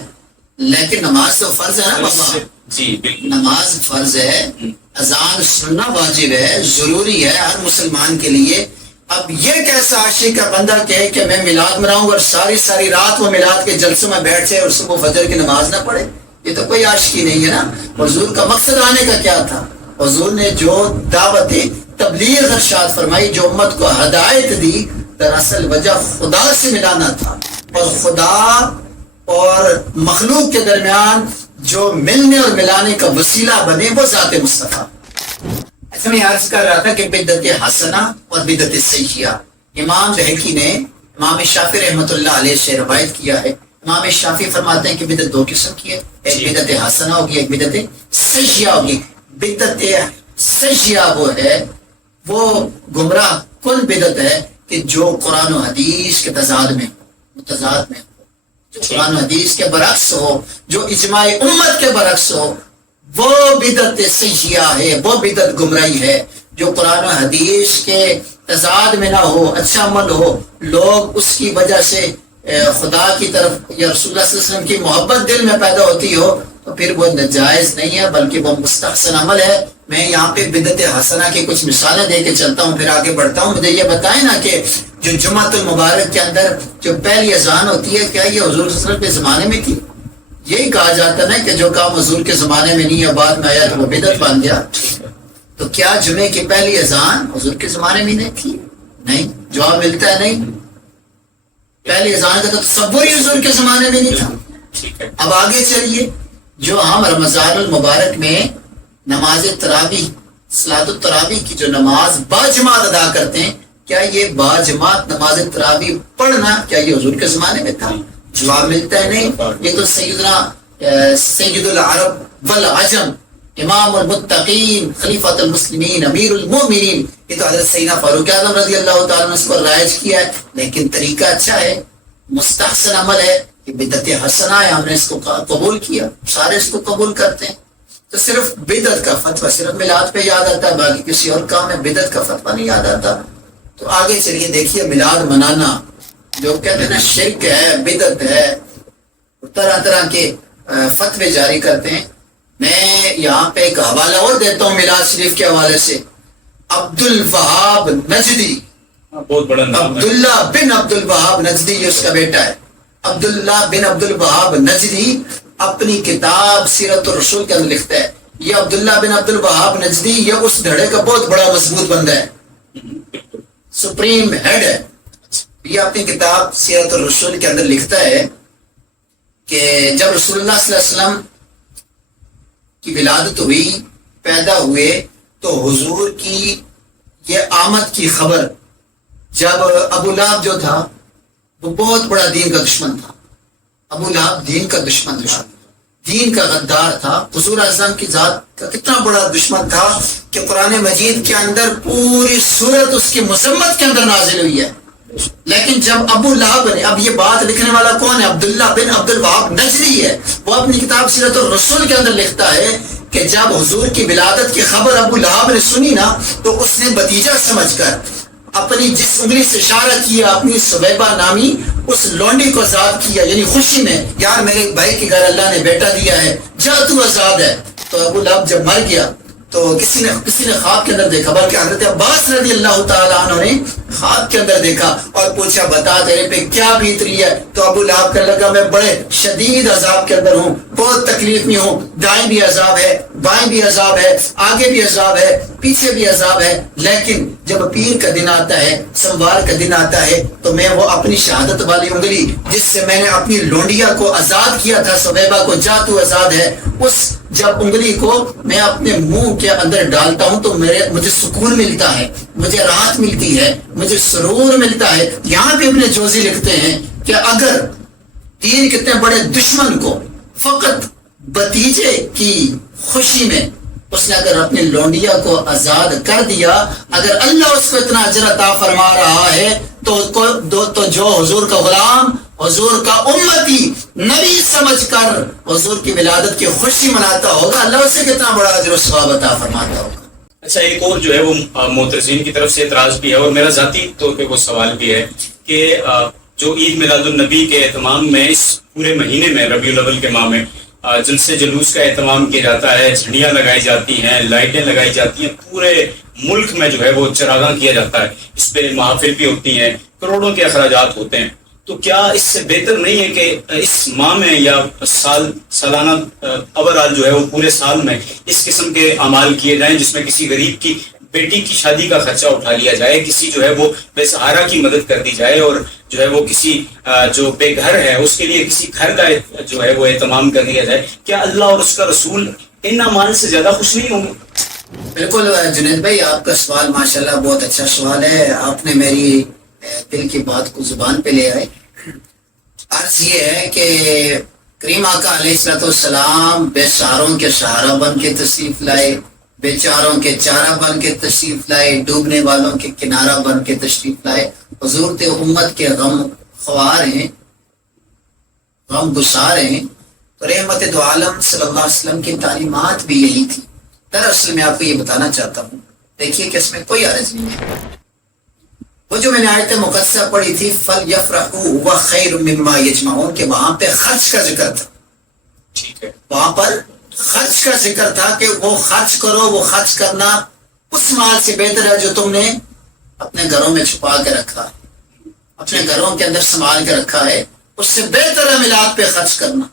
لیکن نماز تو فرض ہے نا بابا. جی بالکل نماز فرض ہے، اذان سننا واجب ہے، ضروری ہے ہر مسلمان کے لیے. اب یہ کیسا عاشق کا بندہ کہے کہ میں میلاد مناؤں اور ساری رات وہ میلاد کے جلسوں میں بیٹھ جائے اور صبح فجر کی نماز نہ پڑھے؟ یہ تو کوئی عاشقی نہیں ہے نا. حضور کا مقصد آنے کا کیا تھا؟ حضور نے جو دعوت تبلیغ ارشاد فرمائی، جو امت کو ہدایت دی، دراصل وجہ خدا سے ملانا تھا. اور خدا اور مخلوق کے درمیان جو ملنے اور ملانے کا وسیلہ بنے وہ ذات مصطفیٰ. ایسا میں عرض کر رہا تھا کہ بدعت حسنہ اور بدعت سیئہ، امام بہقی نے امام شافعی رحمۃ اللہ علیہ سے روایت کیا ہے. امام شافعی فرماتے ہیں کہ بدعت دو قسم کی ہے، ایک بدعت حسنہ ہوگی، ایک بدعت سیئہ ہوگی. بدعت سیئہ وہ ہے، وہ گمراہ کن بدعت ہے کہ جو قرآن و حدیث کے تضاد میں ہو، جو قرآن و حدیث کے برعکس ہو، جو اجماع امت کے برعکس ہو، وہ بدعت سیئہ ہے، وہ بدعت گمراہی ہے. جو قرآن و حدیث کے تضاد میں نہ ہو، اچھا عمل ہو، لوگ اس کی وجہ سے خدا کی طرف یا رسول اللہ صلی اللہ علیہ وسلم کی محبت دل میں پیدا ہوتی ہو، تو پھر وہ ناجائز نہیں ہے بلکہ وہ مستحسن عمل ہے. میں یہاں پہ بدعت حسنہ کی کچھ مثالیں دے کے چلتا ہوں، پھر آگے بڑھتا ہوں. مجھے یہ بتائیں نا کہ جو جمعۃ المبارک کے اندر جو پہلی اذان ہوتی ہے، کیا یہ حضور صلی اللہ علیہ وسلم کے زمانے میں تھی؟ یہی کہا جاتا نا کہ جو کام حضور کے زمانے میں نہیں ہے بعد میں آیا تو وہ بدعت بن گیا. تو کیا جمعے کی پہلی اذان حضور کے زمانے میں نہیں تھی؟ نہیں. جواب ملتا ہے نہیں. پہلی اذان کا تو تصور ہی حضور کے زمانے میں نہیں تھا. اب آگے چلیے، جو ہم رمضان المبارک میں نماز تراویح، صلاۃ التراویح کی جو نماز باجماعت ادا کرتے ہیں، کیا یہ باجماعت نماز تراویح پڑھنا کیا یہ حضور کے زمانے میں تھا؟ جواب ملتا ہے نہیں. یہ تو سید العرب والعجم، امام المتقین، خلیفۃ المسلمین، امیر المومنین، یہ تو حضرت سیدنا فاروق اعظم رضی اللہ تعالیٰ نے اس کو رائج کیا ہے. لیکن طریقہ اچھا ہے، مستحسن عمل ہے، کہ بدعت حسنہ ہے، ہم نے اس کو قبول کیا، سارے اس کو قبول کرتے ہیں. تو صرف بدعت کا فتویٰ صرف میلاد پہ یاد آتا ہے، باقی کسی اور کام میں بدعت کا فتویٰ نہیں یاد آتا. تو آگے چلیے، دیکھیے میلاد منانا جو کہتے ہیں نا شرک ہے، بدعت ہے، طرح طرح کے فتوے جاری کرتے ہیں. میں یہاں پہ ایک حوالہ اور دیتا ہوں میلاد شریف کے حوالے سے. عبد الوہاب نجدی، بہت بڑا نام ہے، عبداللہ بن عبد الوہاب نجدی، یہ اس کا بیٹا ہے. عبداللہ بن عبد الوہاب نجدی اپنی کتاب سیرت الرسول کے اندر لکھتا ہے. یہ عبداللہ بن عبد الوہاب نجدی یہ اس دھڑے کا بہت بڑا مضبوط بندہ ہے، سپریم ہیڈ ہے. یہ اپنی کتاب سیرت الرسول کے اندر لکھتا ہے کہ جب رسول اللہ صلی اللہ علیہ وسلم کی ولادت ہوئی، پیدا ہوئے، تو حضور کی یہ آمد کی خبر جب ابو لہب جو تھا وہ بہت بڑا دین کا دشمن تھا. ابو لہب دین کا دشمن دین کا غدار تھا. حضور اعظم کی ذات کا کتنا بڑا دشمن تھا کہ قرآن مجید کے اندر پوری سورت اس کی مذمت کے اندر نازل ہوئی ہے. لیکن جب ابو لہب نے، اب یہ بات لکھنے والا کون ہے؟ عبداللہ بن عبد الوہاب نجدی ہے. وہ اپنی کتاب سیرت الرسول کے اندر لکھتا ہے کہ جب حضور کی ولادت کی خبر ابو لہب نے سنی نا، تو اس نے بتیجا سمجھ کر اپنی جس انگلی سے اشارہ کیا، اپنی سویبہ نامی اس لونڈی کو آزاد کیا، یعنی خوشی میں، یار میرے بھائی کے گھر اللہ نے بیٹا دیا ہے، جا تو آزاد ہے. تو ابو لہب جب مر گیا تو کسی نے خواب کے اندر دیکھا، بلکہ حضرت عباس رضی اللہ تعالیٰ عنہ نے خواب کے اندر دیکھا اور پوچھا بتا تیرے پہ کیا بیت رہی ہے؟ تو ابو لہب کہنے لگا میں بڑے شدید عذاب کے اندر ہوں، بہت تکلیف میں ہوں، دائیں بھی عذاب ہے، بائیں بھی عذاب ہے، آگے بھی عذاب ہے، پیچھے بھی عذاب ہے. لیکن جب پیر کا دن آتا ہے، سوموار کا دن آتا ہے، تو میں وہ اپنی شہادت والی انگلی جس سے میں نے اپنی لونڈیا کو آزاد کیا تھا، سویبہ کو، جا تو آزاد ہے، اس جب انگلی کو میں اپنے منہ کے اندر ڈالتا ہوں تو مجھے سکون ملتا ہے، مجھے راحت ملتی ہے، مجھے سرور ملتا ہے. یہاں پہ ابن جوزی لکھتے ہیں کہ اگر تین کتنے بڑے دشمن کو فقط بتیجے کی خوشی میں اس نے اگر اپنی لونڈیا کو آزاد کر دیا، اگر اللہ اس کو اتنا اجر عطا فرما رہا ہے تو جو حضور کا غلام حضور کا امتی نبی سمجھ کر حضور کی ولادت کی خوشی مناتا ہوگا، اللہ اسے کتنا بڑا اجر و ثواب عطا فرماتا ہوگا۔ اچھا، ایک اور جو ہے وہ معترضین کی طرف سے اعتراض بھی ہے، اور میرا ذاتی طور پہ وہ سوال بھی ہے کہ جو عید میلاد النبی کے اہتمام میں اس پورے مہینے میں ربیع الاول کے ماہ میں جلسے جلوس کا اہتمام کیا جاتا ہے، جھنڈیاں لگائی جاتی ہیں، لائٹیں لگائی جاتی ہیں، پورے ملک میں جو ہے وہ چراغاں کیا جاتا ہے، اس پہ محافل بھی ہوتی ہیں، کروڑوں کے اخراجات ہوتے ہیں، تو کیا اس سے بہتر نہیں ہے کہ اس ماہ میں یا سالانہ اوورآل جو ہے وہ پورے سال میں اس قسم کے اعمال کیے جائیں جس میں کسی غریب کی بیٹی کی شادی کا خرچہ اٹھا لیا جائے، کسی جو ہے وہ بے سہارا کی مدد کر دی جائے، اور جو ہے وہ کسی جو بے گھر ہے اس کے لیے کسی گھر کا جو ہے وہ اہتمام کر دیا جائے؟ کیا اللہ اور اس کا رسول ان اعمال سے زیادہ خوش نہیں ہوں گے؟ بالکل جنید بھائی، آپ کا سوال ماشاءاللہ بہت اچھا سوال ہے، آپ نے میری دل کی بات کو زبان پہ لے آئے۔ عرض یہ ہے کہ کریم آقا علیہ السلام بے سہاروں کے سہارا بن کے تشریف لائے، بیچاروں کے چارہ بن کے تشریف لائے، ڈوبنے والوں کے کنارہ بن کے تشریف لائے، حضور تے امت کے غم خوار ہیں، غم گسار ہیں۔ تو رحمت دو عالم صلی اللہ علیہ وسلم کی تعلیمات بھی یہی تھی۔ دراصل میں آپ کو یہ بتانا چاہتا ہوں، دیکھیے کہ اس میں کوئی عرض نہیں ہے۔ وہ جو میں نے آیت مقدسہ پڑھی تھی فَلْيَفْرَحُوا هُوَ خَيْرٌ مِّمَّا يَجْمَعُونَ، کہ وہاں پہ خرچ کا ذکر تھا، ٹھیک ہے، وہاں پر خرچ کا ذکر تھا کہ وہ خرچ کرو، وہ خرچ کرنا اس مال سے بہتر ہے جو تم نے اپنے گھروں میں چھپا کے رکھا ہے، اپنے گھروں کے اندر سنبھال کے رکھا ہے، اس سے بہتر ہے میلاد پہ خرچ کرنا۔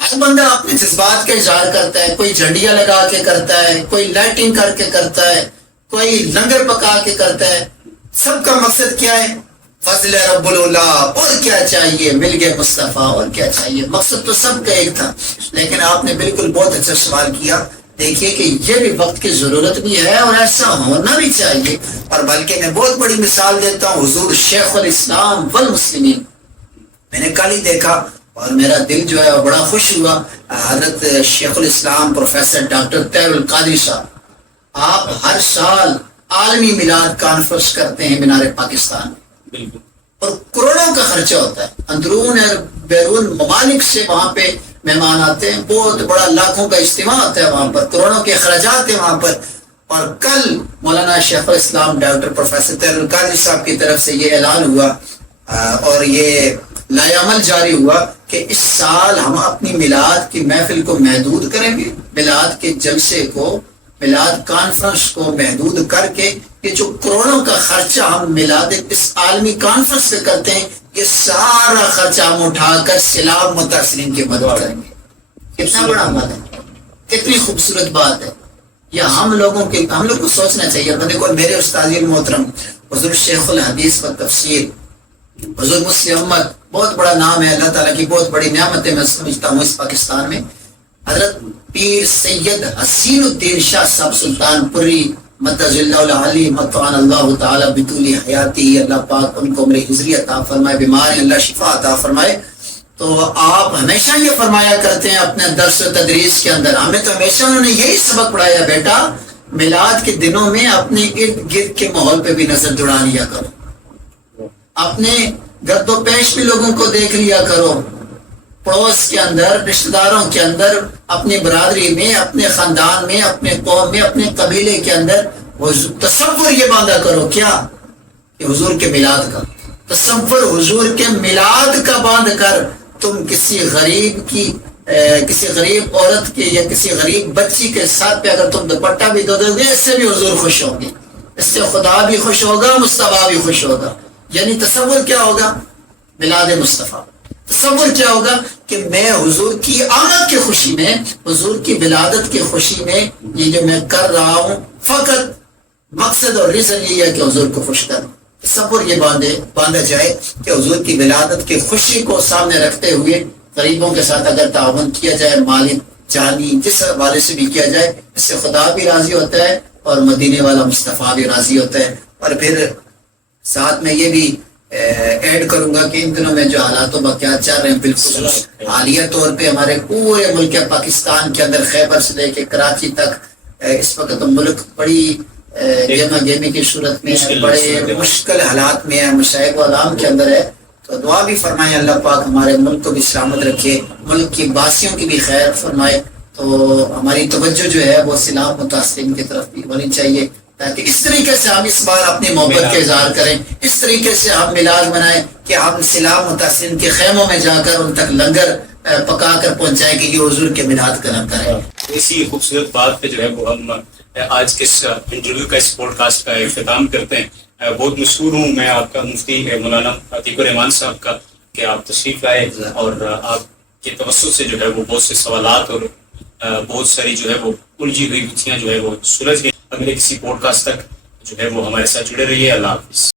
ہر بندہ اپنے جذبات کا اظہار کرتا ہے، کوئی جھنڈیاں لگا کے کرتا ہے، کوئی لائٹنگ کر کے کرتا ہے، کوئی لنگر پکا کے کرتا ہے، سب کا مقصد کیا ہے؟ فضل رب اللہ، اور کیا چاہیے؟ مل گئے مصطفیٰ، اور کیا چاہیے؟ مقصد تو سب کا ایک تھا۔ لیکن آپ نے بالکل بہت اچھا سوال کیا، دیکھیے کہ یہ بھی وقت کی ضرورت بھی ہے اور ایسا ہونا بھی چاہیے، اور بلکہ میں بہت بڑی مثال دیتا ہوں، حضور شیخ الاسلام والمسلمین، میں نے کل ہی دیکھا اور میرا دل جو ہے بڑا خوش ہوا، حضرت شیخ الاسلام پروفیسر ڈاکٹر طاہر القادری صاحب، آپ ہر سال عالمی میلاد کانفرنس کرتے ہیں مینار پاکستان میں، بالکل، اور کروڑوں کا خرچہ ہوتا ہے، اندرون اور بیرون ممالک سے وہاں پہ مہمان آتے ہیں، بہت بڑا لاکھوں کا اجتماع ہوتا ہے وہاں پر، کروڑوں کے اخراجات ہیں وہاں پر۔ اور کل مولانا شیخ الاسلام ڈاکٹر پروفیسر طاہر القادری صاحب کی طرف سے یہ اعلان ہوا اور یہ لائے عمل جاری ہوا کہ اس سال ہم اپنی میلاد کی محفل کو محدود کریں گے، میلاد کے جلسے کو، میلاد کانفرنس کو محدود کر کے یہ جو کروڑوں کا خرچہ ہم میلاد اس عالمی کانفرنس پہ کرتے ہیں، یہ سارا خرچہ ہم اٹھا کر سیلاب متاثرین کی مدد کریں گے۔ کتنا بڑا عمل ہے، کتنی خوبصورت بات ہے۔ یہ ہم لوگوں کو سوچنا چاہیے۔ دیکھو میرے استاد محترم حضور شیخ الحدیث و تفسیر حضور مسلم احمد، بہت بڑا نام ہے، اللہ تعالیٰ کی بہت بڑی نعمت ہے، میں سمجھتا ہوں اس پاکستان میں۔ حضرت پیر سید حسین الدین شاہ صاحب سلطان پوری متض اللہ علی متعان اللہ تعالیٰ بطول حیاتی، اللہ پاک ان کو عمر حضری عطا فرمائے، بیمار ہیں اللہ شفا عطا فرمائے۔ تو آپ ہمیشہ یہ فرمایا کرتے ہیں اپنے درس و تدریس کے اندر، ہمیں تو ہمیشہ انہوں نے یہی سبق پڑھایا، بیٹا میلاد کے دنوں میں اپنے ارد گرد کے ماحول پہ بھی نظر دوڑا لیا کرو، اپنے گرد و پیش بھی لوگوں کو دیکھ لیا کرو، پڑوس کے اندر، رشتہ داروں کے اندر، اپنی برادری میں، اپنے خاندان میں، اپنے قوم میں، اپنے قبیلے کے اندر تصور یہ باندھا کرو کیا کہ حضور کے میلاد کا تصور، حضور کے میلاد کا باندھ کر تم کسی غریب کی کسی غریب عورت کے یا کسی غریب بچی کے ساتھ پہ اگر تم دوپٹہ بھی دو دو گے، اس سے بھی حضور خوش ہوں گے، اس سے خدا بھی خوش ہوگا، مصطفیٰ بھی خوش ہوگا۔ یعنی تصور کیا ہوگا؟ میلاد مصطفیٰ۔ تصور کیا ہوگا کہ میں حضور کی آمد کی خوشی میں، حضور کی ولادت کی خوشی میں یہ جو میں کر رہا ہوں، فقط مقصد اور ریزن یہ ہے کہ حضور کو خوش کروں۔ تصور یہ باندھا جائے کہ حضور کی ولادت کی خوشی کو سامنے رکھتے ہوئے غریبوں کے ساتھ اگر تعاون کیا جائے، مالی جانی جس حوالے سے بھی کیا جائے، اس سے خدا بھی راضی ہوتا ہے اور مدینے والا مصطفیٰ بھی راضی ہوتا ہے۔ اور پھر ساتھ میں یہ بھی ایڈ کروں گا کہ ان دنوں میں جو حالات و واقعات چل رہے ہیں، بالکل حالیہ طور پہ ہمارے پورے ملک پاکستان کے اندر خیبر سے لے کے کراچی تک اس وقت ملک بڑی گہما گہمی کی صورت میں ہے، بڑے مشکل حالات میں ہے، مشائق و علام کے اندر ہے۔ تو دعا بھی فرمائیں اللہ پاک ہمارے ملک کو بھی سلامت رکھے، ملک کی باسیوں کی بھی خیر فرمائے۔ تو ہماری توجہ جو ہے وہ سیلاب متاثرین کی طرف بھی ہونی چاہیے، تاکہ اس طریقے سے ہم اس بار اپنی محبت کا اظہار کریں، اس طریقے سے ہم میلاد منائیں کہ ہم سیلاب متاثرین کے خیموں میں جا کر ان تک لنگر پکا کر پہنچائیں کہ یہ حضور کے میلاد کا لنگر ہے۔ اسی خوبصورت بات پہ جو ہے وہ ہم آج کے اس انٹرویو کا اس پوڈ کاسٹ کا اختتام کرتے ہیں۔ بہت مشکور ہوں میں آپ کا مفتی مولانا عتیق الرحمان صاحب کا کہ آپ تشریف لائے اور آپ کے توسط سے جو ہے وہ بہت سے سوالات اور بہت ساری جو ہے وہ الجھی ہوئی گتھیاں جو ہے وہ سلجھ گئی۔ اگلے کسی پوڈ کاسٹ تک جو ہے وہ ہمارے ساتھ جڑے رہیے۔ اللہ حافظ۔